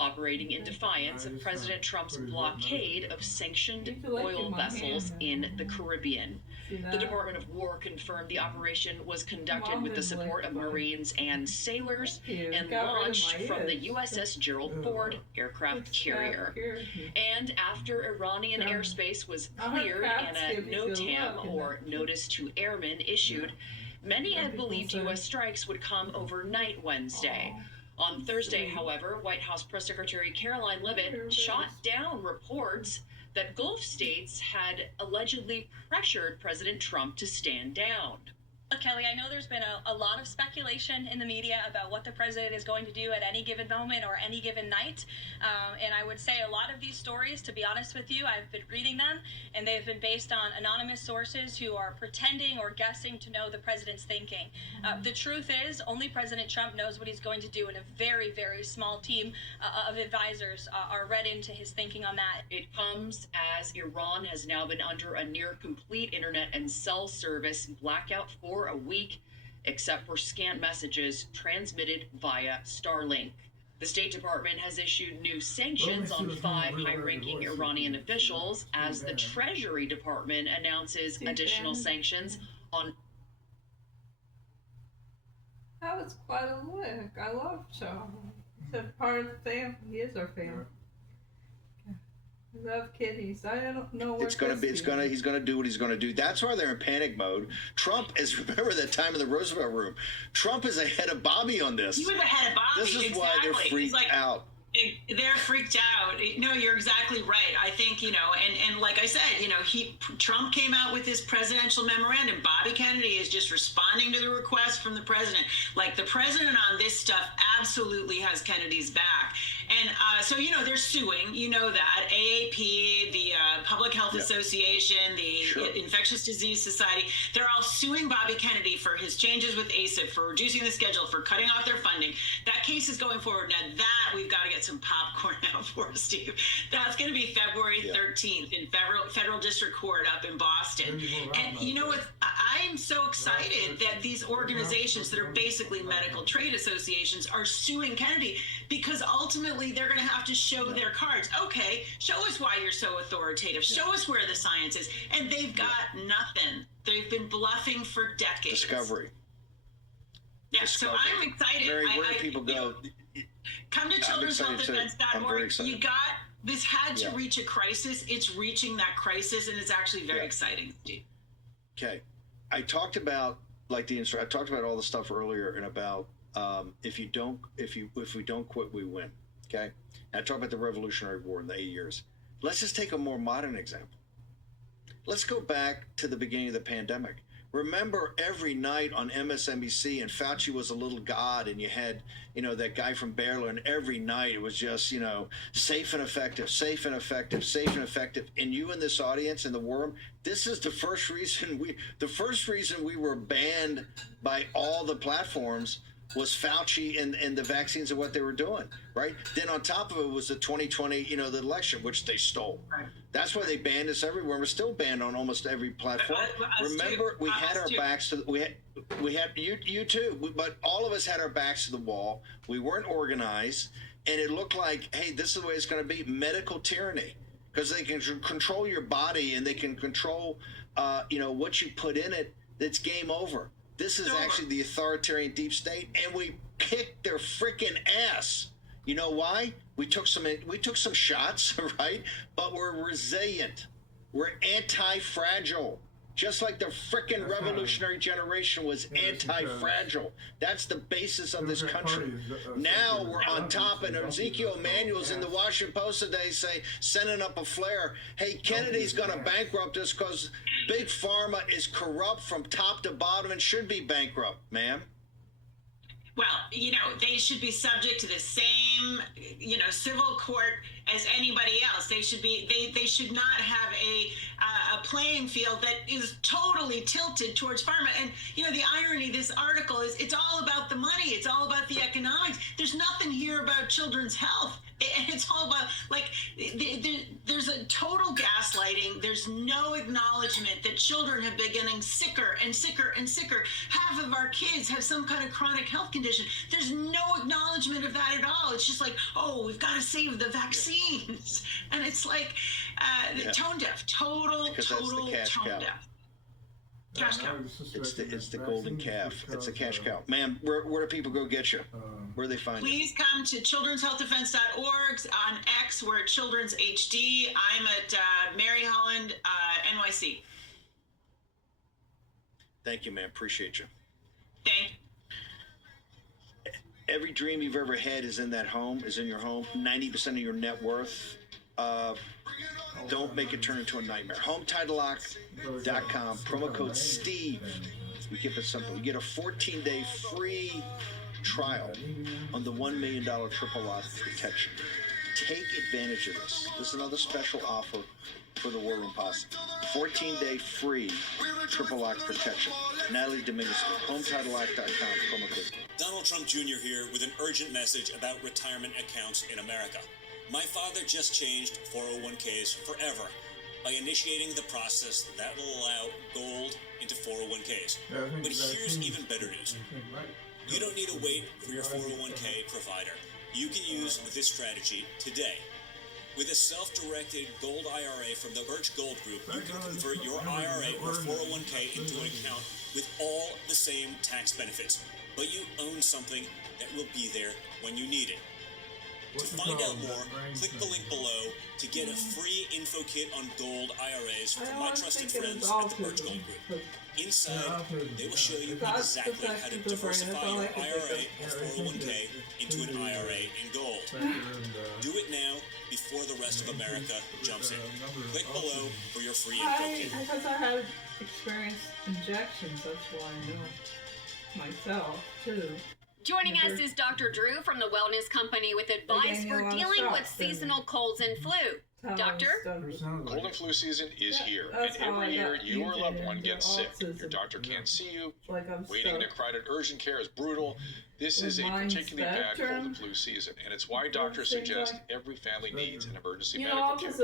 operating in defiance of President Trump's blockade of sanctioned oil vessels in the Caribbean. The Department of War confirmed the operation was conducted with the support of Marines and sailors and launched from the USS Gerald Ford aircraft carrier. And after Iranian airspace was cleared and a NOTAM, or Notice to Airmen, issued, many had believed U.S. strikes would come overnight Wednesday. On Thursday, however, White House Press Secretary Caroline Leavitt shot down reports that Gulf states had allegedly pressured President Trump to stand down. Kelly, I know there's been a lot of speculation in the media about what the president is going to do at any given moment or any given night. And I would say a lot of these stories, to be honest with you, I've been reading them, and they've been based on anonymous sources who are pretending or guessing to know the president's thinking. The truth is, only President Trump knows what he's going to do, and a very, very small team of advisors are read into his thinking on that. It comes as Iran has now been under a near complete internet and cell service blackout for for a week, except for scanned messages transmitted via Starlink. The State Department has issued new sanctions on 5 high-ranking Iranian officials as the Treasury Department announces additional sanctions on. That was quite a look. I love Charlie. He's a part of the family. He is our family. I love kitties. I don't know what he's gonna do what he's gonna do. That's why they're in panic mode. Trump is, remember that time in the Roosevelt Room, Trump is ahead of Bobby on this. He was ahead of Bobby. This is why they're freaked out. They're freaked out. No, you're exactly right. I think, and like I said, Trump came out with this presidential memorandum. Bobby Kennedy is just responding to the request from the president. Like, the president on this stuff absolutely has Kennedy's back. And so, they're suing, that, AAP, the Public Health Association, the Infectious Disease Society, they're all suing Bobby Kennedy for his changes with ACIP, for reducing the schedule, for cutting off their funding. That case is going forward. Now that we've got to get some popcorn out for, Steve. That's going to be February 13th in federal district court up in Boston. And you know what? I'm so excited that these organizations that are basically medical trade associations are suing Kennedy, because ultimately they're going to have to show their cards. Okay, show us why you're so authoritative. Show us where the science is. And they've got nothing. They've been bluffing for decades. Discovery. Yeah, so I'm excited. Mary, where do people go? Come to children'shealthdefense.org. You got this. Had to reach a crisis. It's reaching that crisis, and it's actually very exciting. Okay, I talked about I talked about all the stuff earlier, and about if we don't quit, we win. Okay, and I talked about the Revolutionary War in the 8 years. Let's just take a more modern example. Let's go back to the beginning of the pandemic. Remember every night on MSNBC, and Fauci was a little god, and you had, that guy from Baylor, and every night it was just, safe and effective, safe and effective, safe and effective. And you in this audience in the war room, this is the first reason we were banned by all the platforms was Fauci and the vaccines and what they were doing, right? Then on top of it was the 2020, the election, which they stole. Right. That's why they banned us everywhere. We're still banned on almost every platform. Remember, we had our backs to we had you too, but all of us had our backs to the wall. We weren't organized, and it looked like, hey, this is the way it's going to be. Medical tyranny, because they can control your body and they can control, what you put in it. It's game over. This is actually the authoritarian deep state, and we kicked their freaking ass. You know why? We took some shots, right? But we're resilient. We're anti-fragile. Just like the freaking revolutionary generation was anti-fragile. That's the basis of this country. Now we're on top, and Ezekiel Emanuel's in the Washington Post today sending up a flare. Hey, Kennedy's going to bankrupt us because Big Pharma is corrupt from top to bottom and should be bankrupt, ma'am. Well, they should be subject to the same, civil court as anybody else. They should be. They should not have a playing field that is totally tilted towards pharma. And the irony of this article is it's all about the money. It's all about the economics. There's nothing here about children's health. It's all about, there's a total gaslighting. There's no acknowledgement that children have been getting sicker and sicker and sicker. Half of our kids have some kind of chronic health condition. There's no acknowledgement of that at all. It's just like, oh, we've got to save the vaccines. And it's like tone deaf, total tone deaf. Cash cow. It's the golden calf. It's a cash cow. Ma'am, where do people go get you? Where do they find you? Please come to children'shealthdefense.org. On X, we're at Children's HD. I'm at Mary Holland, NYC. Thank you, ma'am. Appreciate you. Thank you. Every dream you've ever had is in that home, is in your home. 90% of your net worth. Don't make it turn into a nightmare. HomeTitleLock.com, promo code STEVE. We keep it simple. You get a 14-day free trial on the $1 million triple lock protection. Take advantage of this. This is another special offer for the War Room Posse. 14-day free triple lock protection. Natalie Dominguez, HomeTitleLock.com, promo code. Donald Trump Jr. here with an urgent message about retirement accounts in America. My father just changed 401ks forever. by initiating the process that will allow gold into 401ks. Yeah, I think But that here's seems- even better news. I think, right. You don't need to wait for your 401k provider. You can use this strategy today. With a self-directed gold IRA from the Birch Gold Group, you can convert your IRA or 401k into an account with all the same tax benefits. But you own something that will be there when you need it. To find out more, click the link below to get a free info kit on gold IRAs from my trusted friends at the Birch Gold Group. Inside, they will show you exactly how to diversify your IRA or 401k into an IRA in gold. Do it now before the rest of America jumps in. Click below for your free info kit. Because I had experienced injections, that's why I know myself too. Joining us is Dr. Drew from the Wellness Company with advice for dealing with seasonal colds and flu. Doctor? Cold and flu season is here, and every year you or a loved one gets sick. Your doctor can't see you. Waiting in a crowded urgent care is brutal. This is a particularly bad cold and flu season, and it's why doctors suggest every family needs an emergency medical kit.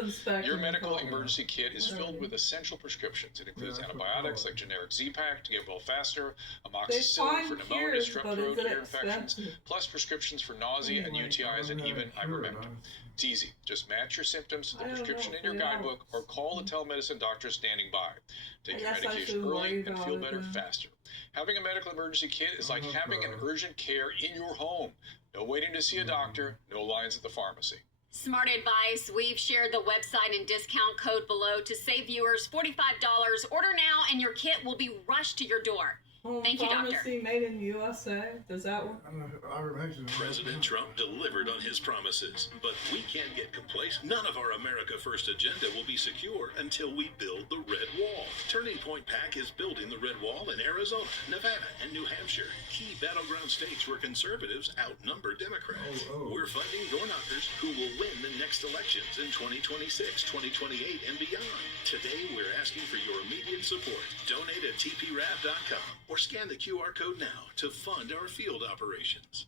Your medical emergency kit is filled with essential prescriptions. It includes antibiotics like generic Z-Pak to get well faster, amoxicillin for pneumonia, strep throat, ear infections, plus prescriptions for nausea and UTIs and even ivermectin. It's easy. Just match your symptoms to the prescription in your guidebook or call the telemedicine doctor standing by. Take your medication early and feel better faster. Having a medical emergency kit is like having an urgent care in your home. No waiting to see a doctor, no lines at the pharmacy. Smart advice. We've shared the website and discount code below to save viewers $45. Order now and your kit will be rushed to your door. Thank you, Doctor. Pharmacy made in USA. Does that work? President Trump delivered on his promises, but we can't get complacent. None of our America First agenda will be secure until we build the Red Wall. Turning Point PAC is building the Red Wall in Arizona, Nevada, and New Hampshire, key battleground states where conservatives outnumber Democrats. We're funding door knockers who will win the next elections in 2026, 2028, and beyond. Today, we're asking for your immediate support. Donate at tprap.com. Or scan the QR code now to fund our field operations.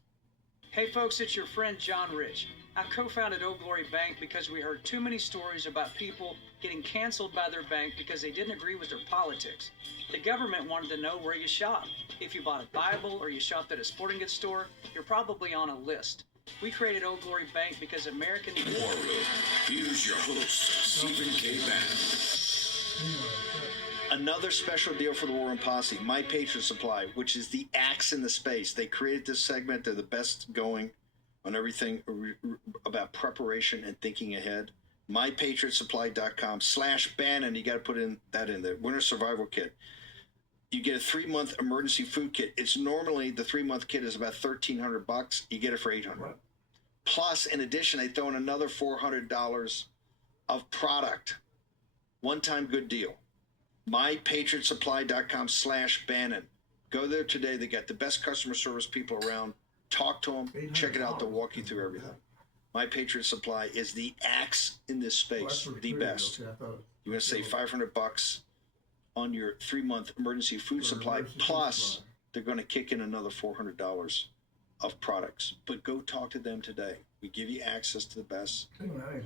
Hey folks, it's your friend John Rich. I co-founded Old Glory Bank because we heard too many stories about people getting canceled by their bank because they didn't agree with their politics. The government wanted to know where you shop. If you bought a Bible or you shopped at a sporting goods store, you're probably on a list. We created Old Glory Bank because American... War Room. Here's your host, Stephen K. Bannon. Another special deal for the War Room Posse, My Patriot Supply, which is the axe in the space. They created this segment. They're the best going on everything about preparation and thinking ahead. MyPatriotSupply.com/Bannon. You got to put in that in there. Winter Survival Kit. You get a 3-month emergency food kit. It's normally, the 3-month kit is about $1,300. You get it for $800. Plus, in addition, they throw in another $400 of product. One-time good deal. MyPatriotSupply.com/Bannon. Go there today. They got the best customer service people around. Talk to them. Check it out. They'll walk you through everything. My Patriot Supply is the axe in this space. The best. You're going to save $500 on your 3-month emergency food supply. Plus, they're going to kick in another $400 of products. But go talk to them today. We give you access to the best.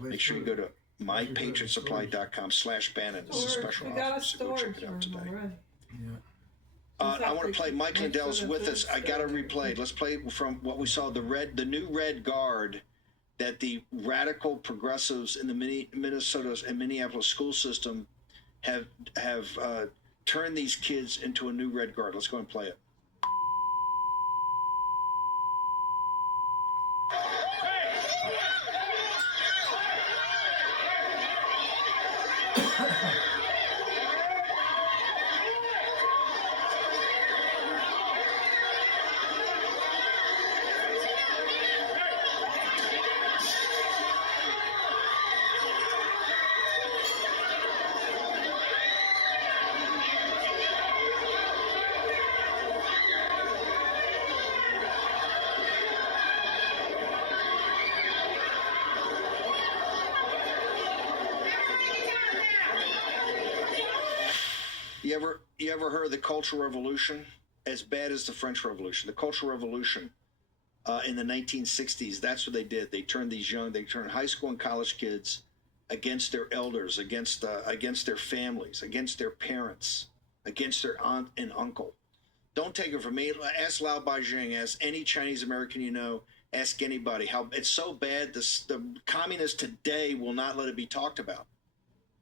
Make sure you go to MyPatriotSupply.com/Bannon. This is a special offer, so go check it out today. I want to play Mike Lindell's with us. I got to replay. Let's play from what we saw, the new Red Guard that the radical progressives in the Minnesota and Minneapolis school system have turned these kids into a new Red Guard. Let's go and play it. You ever heard of the Cultural Revolution? As bad as the French Revolution. The Cultural Revolution in the 1960s, that's what they did. They turned high school and college kids against their elders, against their families, against their parents, against their aunt and uncle. Don't take it from me. Ask Lao Baijing, ask any Chinese American you know, ask anybody how it's so bad. The communists today will not let it be talked about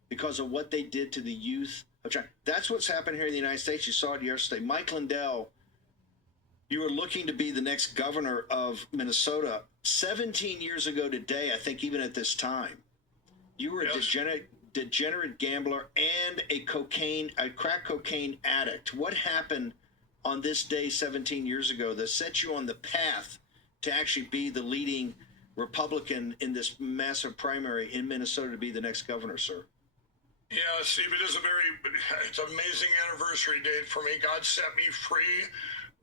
because of what they did to the youth of China. That's what's happened here in the United States. You saw it yesterday. Mike Lindell, you were looking to be the next governor of Minnesota 17 years ago today, I think even at this time. You were a degenerate gambler and a crack cocaine addict. What happened on this day 17 years ago that set you on the path to actually be the leading Republican in this massive primary in Minnesota to be the next governor, sir? Yeah, Steve, it's an amazing anniversary date for me. God set me free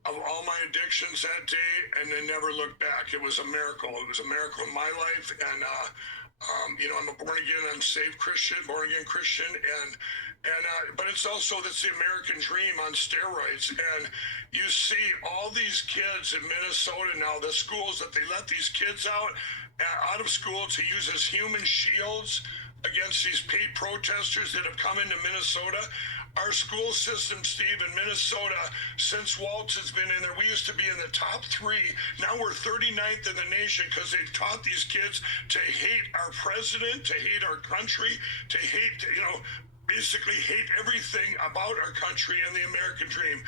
of all my addictions that day and then never looked back. It was a miracle. It was a miracle in my life. And, I'm a born again, I'm saved Christian, born again Christian. But it's also that's the American dream on steroids. And you see all these kids in Minnesota now, the schools that they let these kids out of school to use as human shields against these paid protesters that have come into Minnesota. Our school system, Steve, in Minnesota, since Waltz has been in there, we used to be in the top 3. Now we're 39th in the nation because they've taught these kids to hate our president, to hate our country, to hate, basically hate everything about our country and the American dream.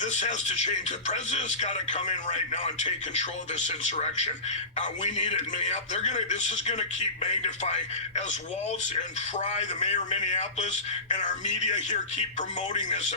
This has to change. The president's got to come in right now and take control of this insurrection. We need it. This is gonna keep magnifying as Waltz and Fry, the mayor of Minneapolis, and our media here keep promoting this.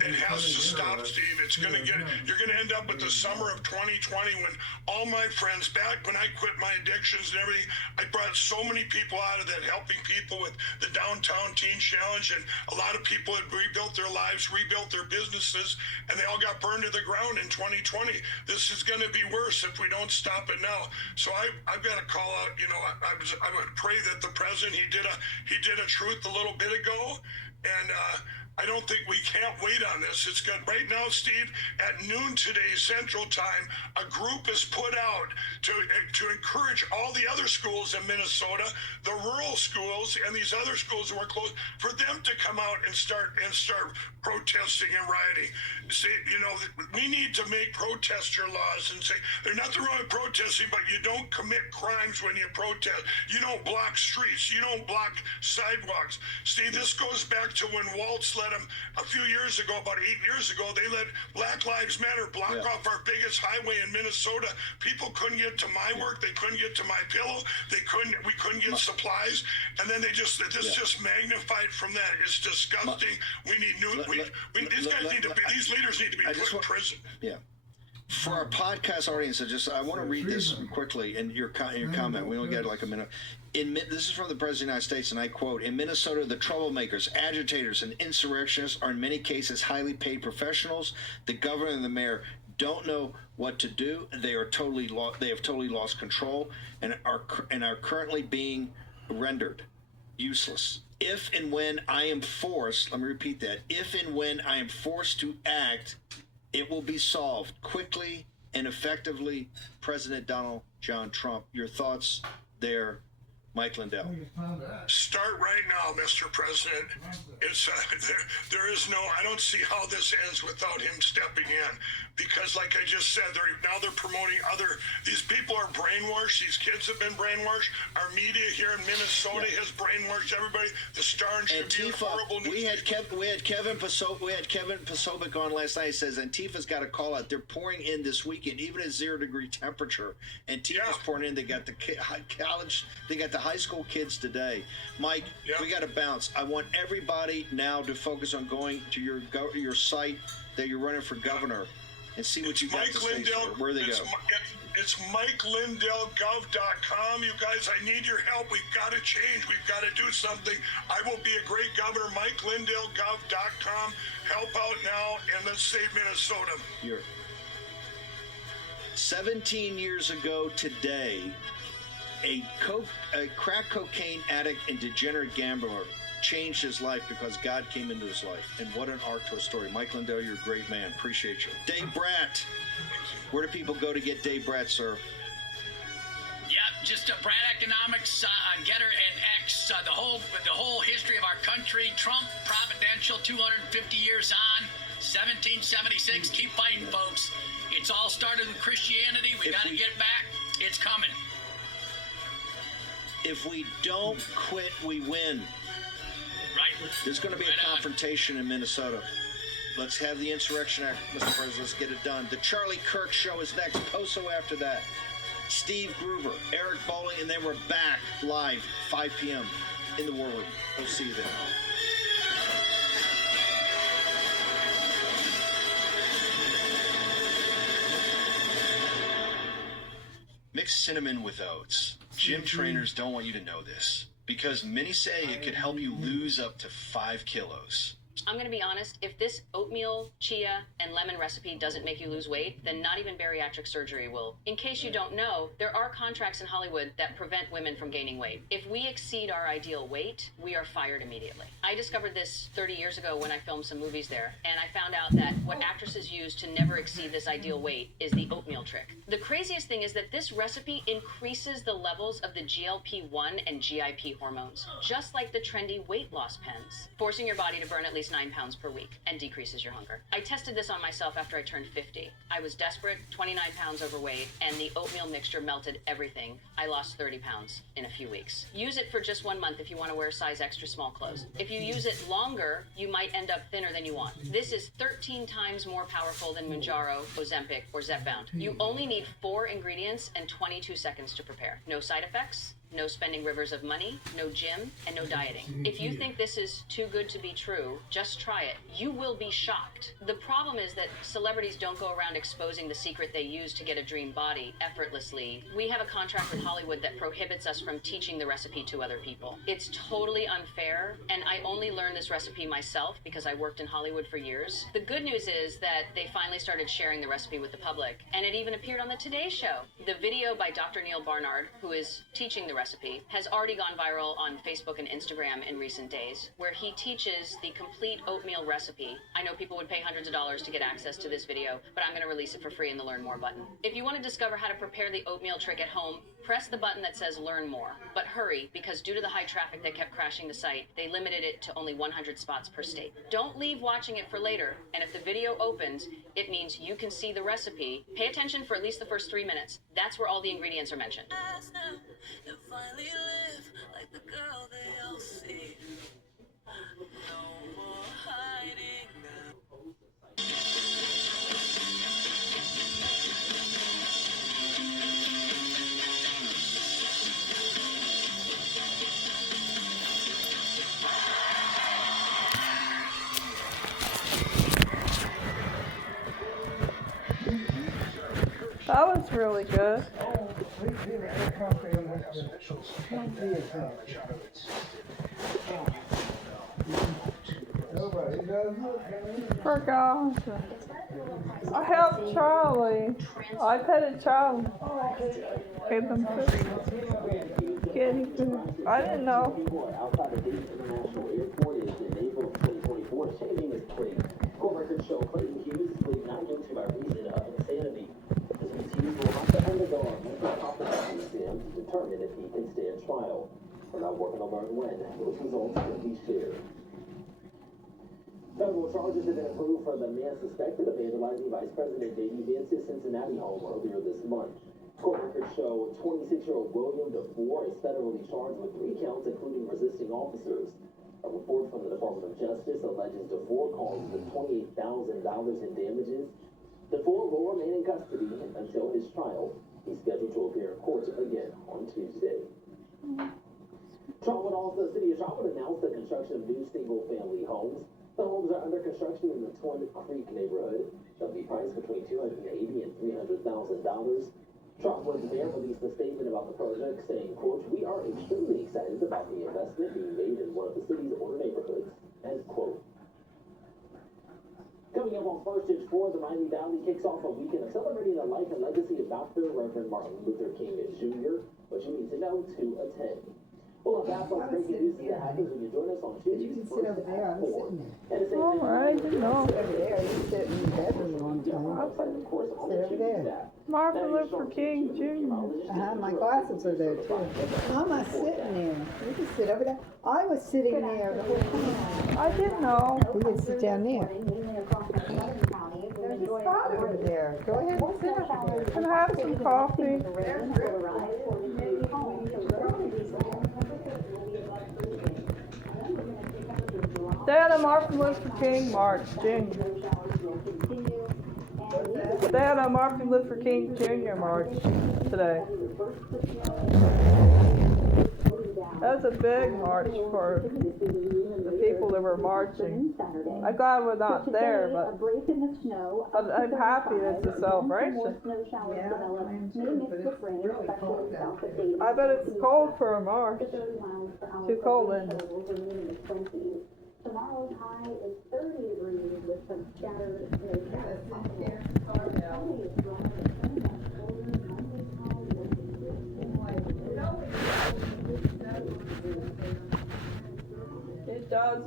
It has to stop, Steve. You're gonna end up with the summer of 2020 when all my friends, back when I quit my addictions and everything, I brought so many people out of that, helping people with the Downtown Teen Challenge, and a lot of people had rebuilt their lives, rebuilt their businesses, and they all got burned to the ground in 2020. This is going to be worse if we don't stop it now. So I've got to call out. I would pray that the president he did a truth a little bit ago, and I don't think we can't wait on this. It's good. Right now, Steve, at noon today Central Time, a group is put out to encourage all the other schools in Minnesota, the rural schools and these other schools that were closed, for them to come out and start protesting and rioting. See, we need to make protester laws and say there's nothing wrong with protesting, but you don't commit crimes when you protest. You don't block streets. You don't block sidewalks. See, this goes back to when Waltz let them a few years ago, about 8 years ago. They let Black Lives Matter block off our biggest highway in Minnesota. People couldn't get to my work. They couldn't get to my pillow. We couldn't get supplies. And then just magnified from that. It's disgusting. We need these leaders need to be put in prison. Yeah. For our podcast audience, I want to read this quickly in your comment. We only got like a minute. This is from the President of the United States, and I quote, "In Minnesota, the troublemakers, agitators, and insurrectionists are in many cases highly paid professionals. The governor and the mayor don't know what to do. They have totally lost control and are currently being rendered useless. If and when I am forced," let me repeat that, "if and when I am forced to act, it will be solved quickly and effectively." President Donald John Trump. Your thoughts there, Mike Lindell? Start right now, Mr. President. It's there is no. I don't see how this ends without him stepping in, because, like I just said, they're promoting These people are brainwashed. These kids have been brainwashed. Our media here in Minnesota has brainwashed everybody. The Star and Tribune, horrible news. We had Kevin Posobiec on last night. He says Antifa's got a call out. They're pouring in this weekend, even at 0-degree temperature. Antifa's pouring in. They got the college. They got the high school kids today. Mike, we got to bounce. I want everybody now to focus on going to your site that you're running for governor and see what you got to say. Where they go. It's MikeLindellGov.com. You guys, I need your help. We've got to change. We've got to do something. I will be a great governor. MikeLindellGov.com. Help out now, and let's save Minnesota. 17 years ago today, a crack cocaine addict and degenerate gambler changed his life because God came into his life. And what an arc to a story. Mike Lindell, you're a great man. Appreciate you. Dave Bratt. Where do people go to get Dave Bratt, sir? Yep, just Brad Economics on Getter and X, the whole history of our country. Trump, providential, 250 years on, 1776. Keep fighting, folks. It's all started with Christianity. We got to get back. It's coming. If we don't quit, we win. Right. There's going to be a confrontation in Minnesota. Let's have the Insurrection Act, Mr. President. Let's get it done. The Charlie Kirk Show is next. Poso after that. Steve Gruber, Eric Bowling, and then we're back live 5 p.m. in the War Room. We'll see you there. Mix cinnamon with oats. Gym trainers don't want you to know this because many say it could help you lose up to 5 kilos. I'm going to be honest, if this oatmeal, chia, and lemon recipe doesn't make you lose weight, then not even bariatric surgery will. In case you don't know, there are contracts in Hollywood that prevent women from gaining weight. If we exceed our ideal weight, we are fired immediately. I discovered this 30 years ago when I filmed some movies there, and I found out that what actresses use to never exceed this ideal weight is the oatmeal trick. The craziest thing is that this recipe increases the levels of the GLP-1 and GIP hormones, just like the trendy weight loss pens, forcing your body to burn at least 9 pounds per week and decreases your hunger. I tested this on myself after I turned 50. I was desperate, 29 pounds overweight, and the oatmeal mixture melted everything. I lost 30 pounds in a few weeks. Use it for just 1 month if you want to wear size extra small clothes. If you use it longer, you might end up thinner than you want. This is 13 times more powerful than Mounjaro, Ozempic, or Zepbound. You only need 4 ingredients and 22 seconds to prepare. No side effects, no spending rivers of money, no gym, and no dieting. If you think this is too good to be true, just try it. You will be shocked. The problem is that celebrities don't go around exposing the secret they use to get a dream body effortlessly. We have a contract with Hollywood that prohibits us from teaching the recipe to other people. It's totally unfair, and I only learned this recipe myself because I worked in Hollywood for years. The good news is that they finally started sharing the recipe with the public, and it even appeared on the Today Show. The video by Dr. Neil Barnard, who is teaching the recipe, has already gone viral on Facebook and Instagram in recent days, where he teaches the complete oatmeal recipe. I know people would pay hundreds of dollars to get access to this video, but I'm going to release it for free in the Learn More button. If you want to discover how to prepare the oatmeal trick at home, press the button that says Learn More. But hurry, because due to the high traffic that kept crashing the site, they limited it to only 100 spots per state. Don't leave watching it for later, and if the video opens, it means you can see the recipe. Pay attention for at least the first 3 minutes. That's where all the ingredients are mentioned. Live like the girl they all see. No more hiding now. That was really good. For gosh. I helped Charlie. I petted Charlie. Gave him food. Kitty food. I didn't know. Court records show Clayton Hughes pleaded not guilty by reason of insanity. This means Hughes will have to undergo a mental competency exam to determine if he can stand trial. We're not working to learn when those results will be shared. Federal charges have been approved for the man suspected of vandalizing Vice President J.D. Vance's Cincinnati home earlier this month. Court records show 26-year-old William DeVore is federally charged with 3 counts, including resisting officers. A report from the Department of Justice alleges DeVore caused $28,000 in damages. DeVore will remain in custody until his trial. He's scheduled to appear in court again on Tuesday. Charlotte, also the city of Charlotte announced the construction of new single-family homes. The homes are under construction in the Twin Creek neighborhood. They'll be priced between $280,000 and $300,000. Charlotte's mayor released a statement about the project saying, quote, "We are extremely excited about the investment being made in one of the city's older neighborhoods," end quote. Coming up on First Ditch 4, the Miami Valley kicks off a weekend of celebrating the life and legacy of Dr. Reverend Martin Luther King Jr., what you need to know to attend. We'll have that plus breaking news happens when you join us on Tuesdays. You can sit over there. I'm sitting there. All right, no. Sit over there. You sit in the bedroom all the time. Sit over there. Martin Luther King Jr. My glasses are there too. How am I sitting there? You can sit over there. I was sitting there the whole time. I didn't know. We can sit down there. There's a spot over there. Go ahead and sit over there. And have some coffee. Dad and Martin Luther King March, Jr. Dad and Martin Luther King Jr. March today. That was a big march for the people that were marching. I'm glad we're not there, but I'm happy it's a celebration. I bet it's cold for a march. Too cold, isn't it? Tomorrow's high is 30 degrees with some scattered snow showers. It does.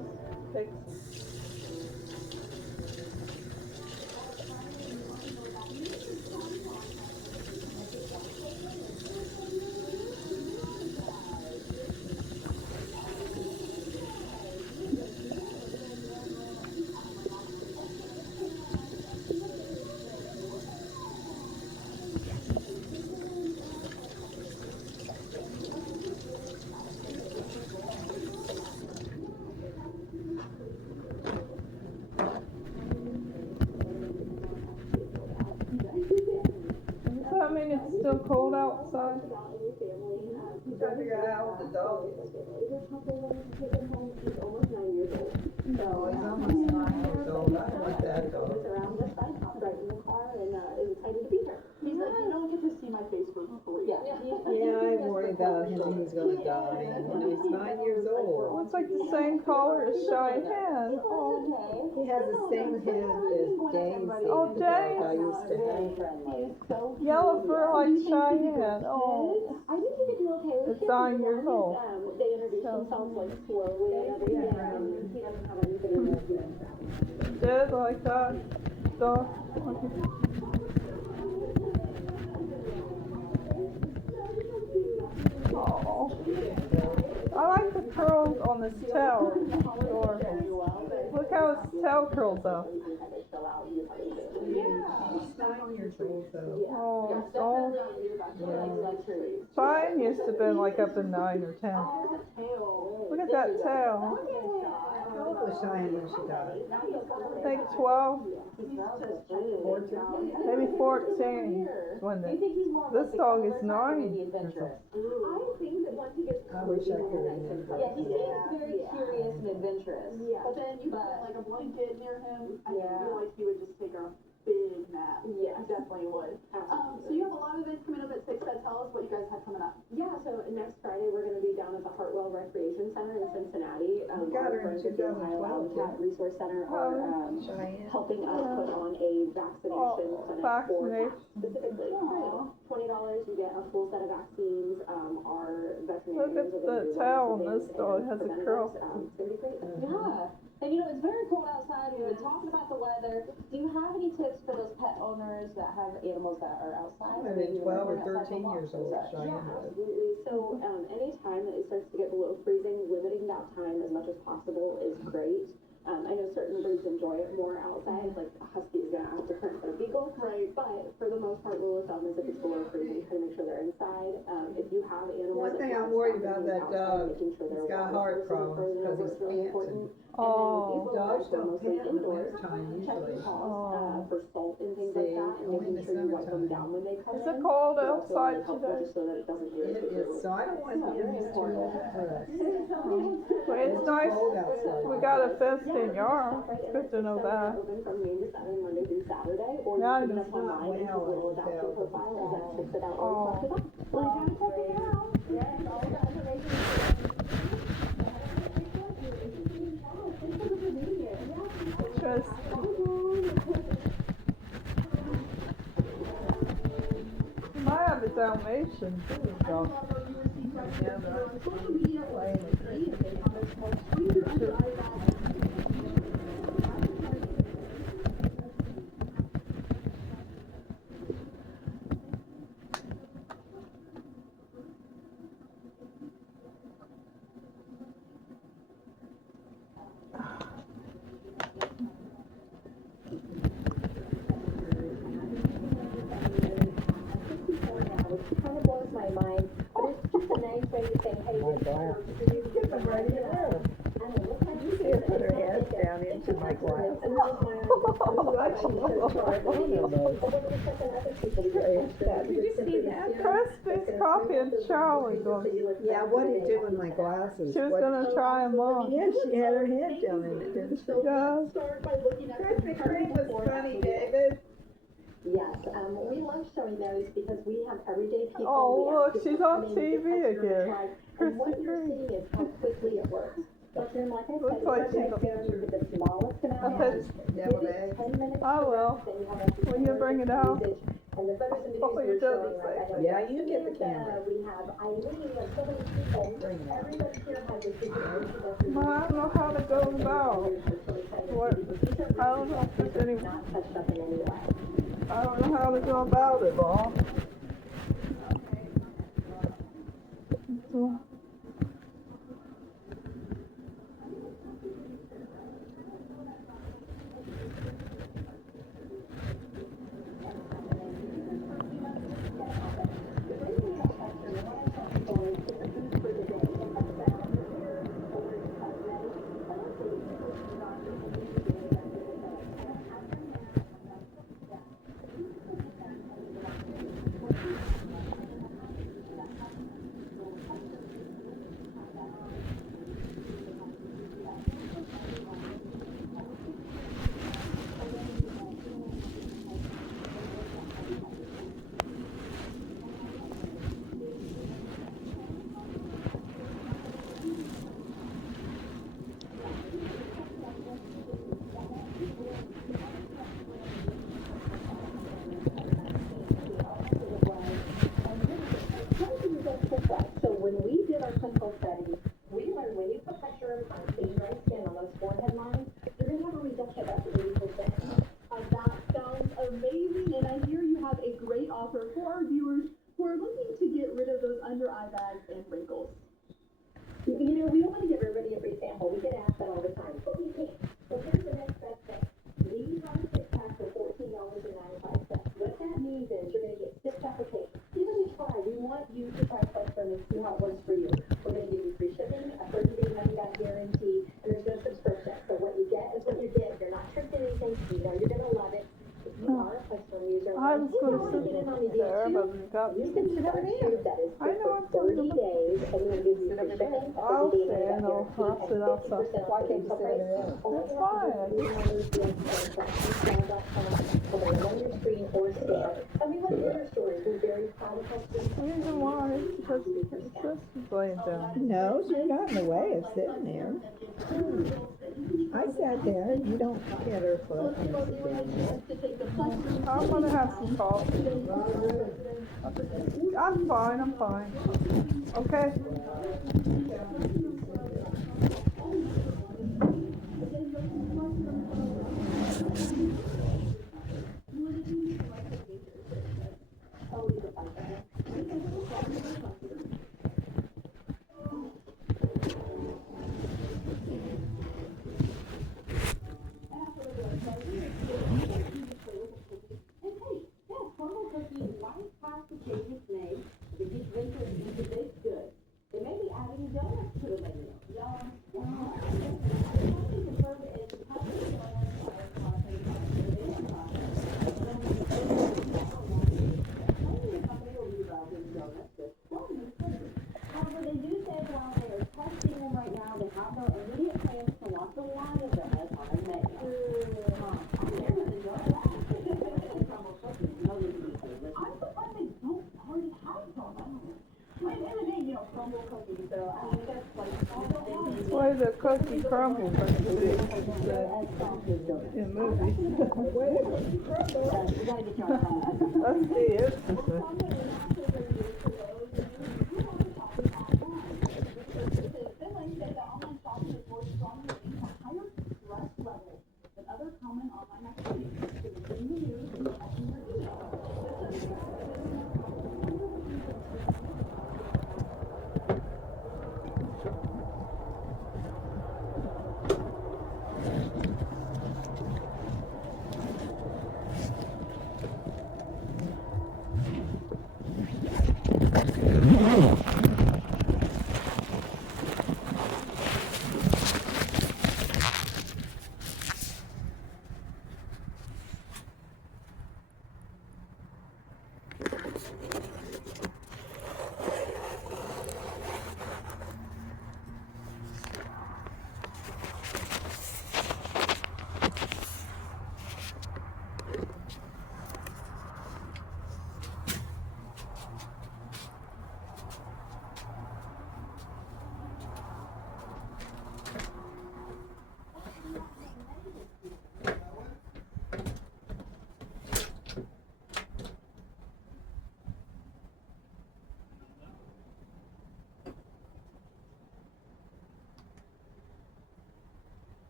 Does that mean it's still cold outside? You gotta figure out how old the dog is. He's almost 9 years old. So, He's almost 9 years old. I like that dog. around this side, hopped right in the car and is excited to be here. He's like, you don't get to see my face for free. Yeah, Yeah, I worry about him. He's gonna die. He's 9 years old. Looks like the same color as Cheyenne. He has the same head as Daisy. Oh, the dog I Daisy. used to have. Yellow fur like Cheyenne. Oh, I think he could do okay with it's 9 years old. They introduce themselves like slowly and everything. He doesn't have anything in there. Did like that. Dog. Oh, I like the curls on this tail. Look how his tail curls up. He's 9 years old though. Oh, it's old. Cheyenne used to have been like up in 9 or 10. Look at that tail. How old was Cheyenne when she died? I think 12, 14? maybe 14. When this dog is 9. I think that once he gets I wish I could remember. yeah, he seems very curious and adventurous. Yeah. But then you put like a blanket near him, I feel like he would just take a big nap. Yeah. He definitely would. So you have a lot of events coming up at 6. Tell us what you guys have coming up. Yeah, so next Friday we're going to be down at the Hartwell Recreation Center in Cincinnati. We got her in 2012. Cat Resource Center are Cheyenne. helping us put on a vaccination clinic for cats specifically. $20, you get a full set of vaccines. Our veterinarians Look at the tail on this dog. It has a curl. Yeah. And you know, it's very cold outside. We've been talking about the weather. Do you have any tips for those pet owners that have animals that are outside? Maybe 12 or 13 years old, Cheyenne. Yeah, absolutely. So any time that it starts to get below freezing, limiting that time as much as possible is great. I know certain breeds enjoy it more outside, like a husky is going to have to turn for a beagle. Right. But for the most part, rule of thumb is if it's below freezing, try to make sure they're inside. If you have animals, One thing I'm worried about that dog, he's got heart problems because he's panting. Oh, dogs don't pant in the wintertime usually. For salt and things like that, and making sure you wipe them down when they come Is in. it cold It's also really outside helpful today? just so that it doesn't irritate It is, so I don't want him to too old for us. Well, it's nice. cold outside. We got a fenced-in yard. It's good to know that. Open from noon to 7 Monday through Saturday, or Yeah, you can it's up online and well, Google it's adoption well. profile and that checks it out. Oh. Well, you gotta check it out. Yes, all that information. Just might have a Dalmatian too, dog. Social media Get them right in there. You see her put her head down into my glasses. Like she's gonna try one of those. Did you see that? Crispy's copying Charlie going. Yeah, what did you do with my glasses? She was gonna try them on. Yeah, she had her head down in it, didn't she? Yeah. Krispy Kreme was funny, David. Yes, we love showing those because we have everyday people. Oh, we look, ask she's them on to come in, TV get again. customers tried, and what you're seeing is how quickly it works. But then, like I Looks said, like you're she's going to the smallest amount of Okay. maybe 10 minutes. I will. Then you have a When you bring it out. And the photos and Oh, videos you we're do showing the right same. ahead. Yeah, you get the camera. We have Eileen, we have so many people. Everybody here has a situation. Well, I don't know how to go about. What? I don't know if there's any. Not touched up in any way. I don't know how to go about it all. So when we did our clinical study, we learned when you put pressure on skin, dry skin on those forehead lines, you're going to have a reduction of up to 80%. That sounds amazing, and I hear you have a great offer for our viewers who are looking to get rid of those under eye bags and wrinkles. You know, we don't want to give everybody a free sample. We get asked that all the time, but we can't. So here's the next best thing. We have a six pack for $14.95. What that means is you're going to get 6 applications. Give it a try. We want you to try Flexstone and see how it works for you. We're going to give you free shipping, a 30-day money-back guarantee, and there's no subscription. So what you get is what you get. You're not tricked in anything. You know you're going to love it. If you are a Flexstone user, I was going to get in on the sit there, deal but too. we got. You can sit over there. That is I know I'm for 30 days, and we're going to give you free shipping. I'll stand or I'll sit outside. Why can't you sit over there? That's fine. On your screen or scan. And we want your stories. We're very proud of customers. The reason why is because this is laying down. No, she's not in the way of sitting there. I sat there, you don't get her foot. I'm gonna have some coffee. I'm fine. Okay? Why the cookie crumbles like they in movies? Let's see it.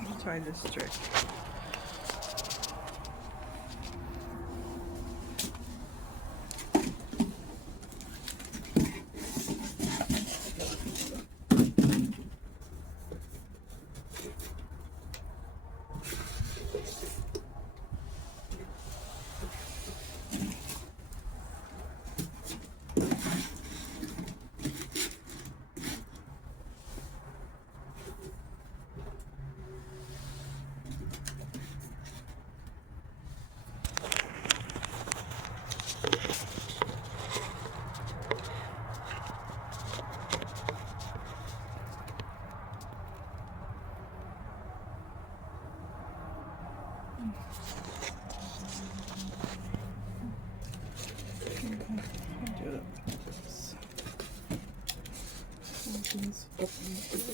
I'll try this trick. Opens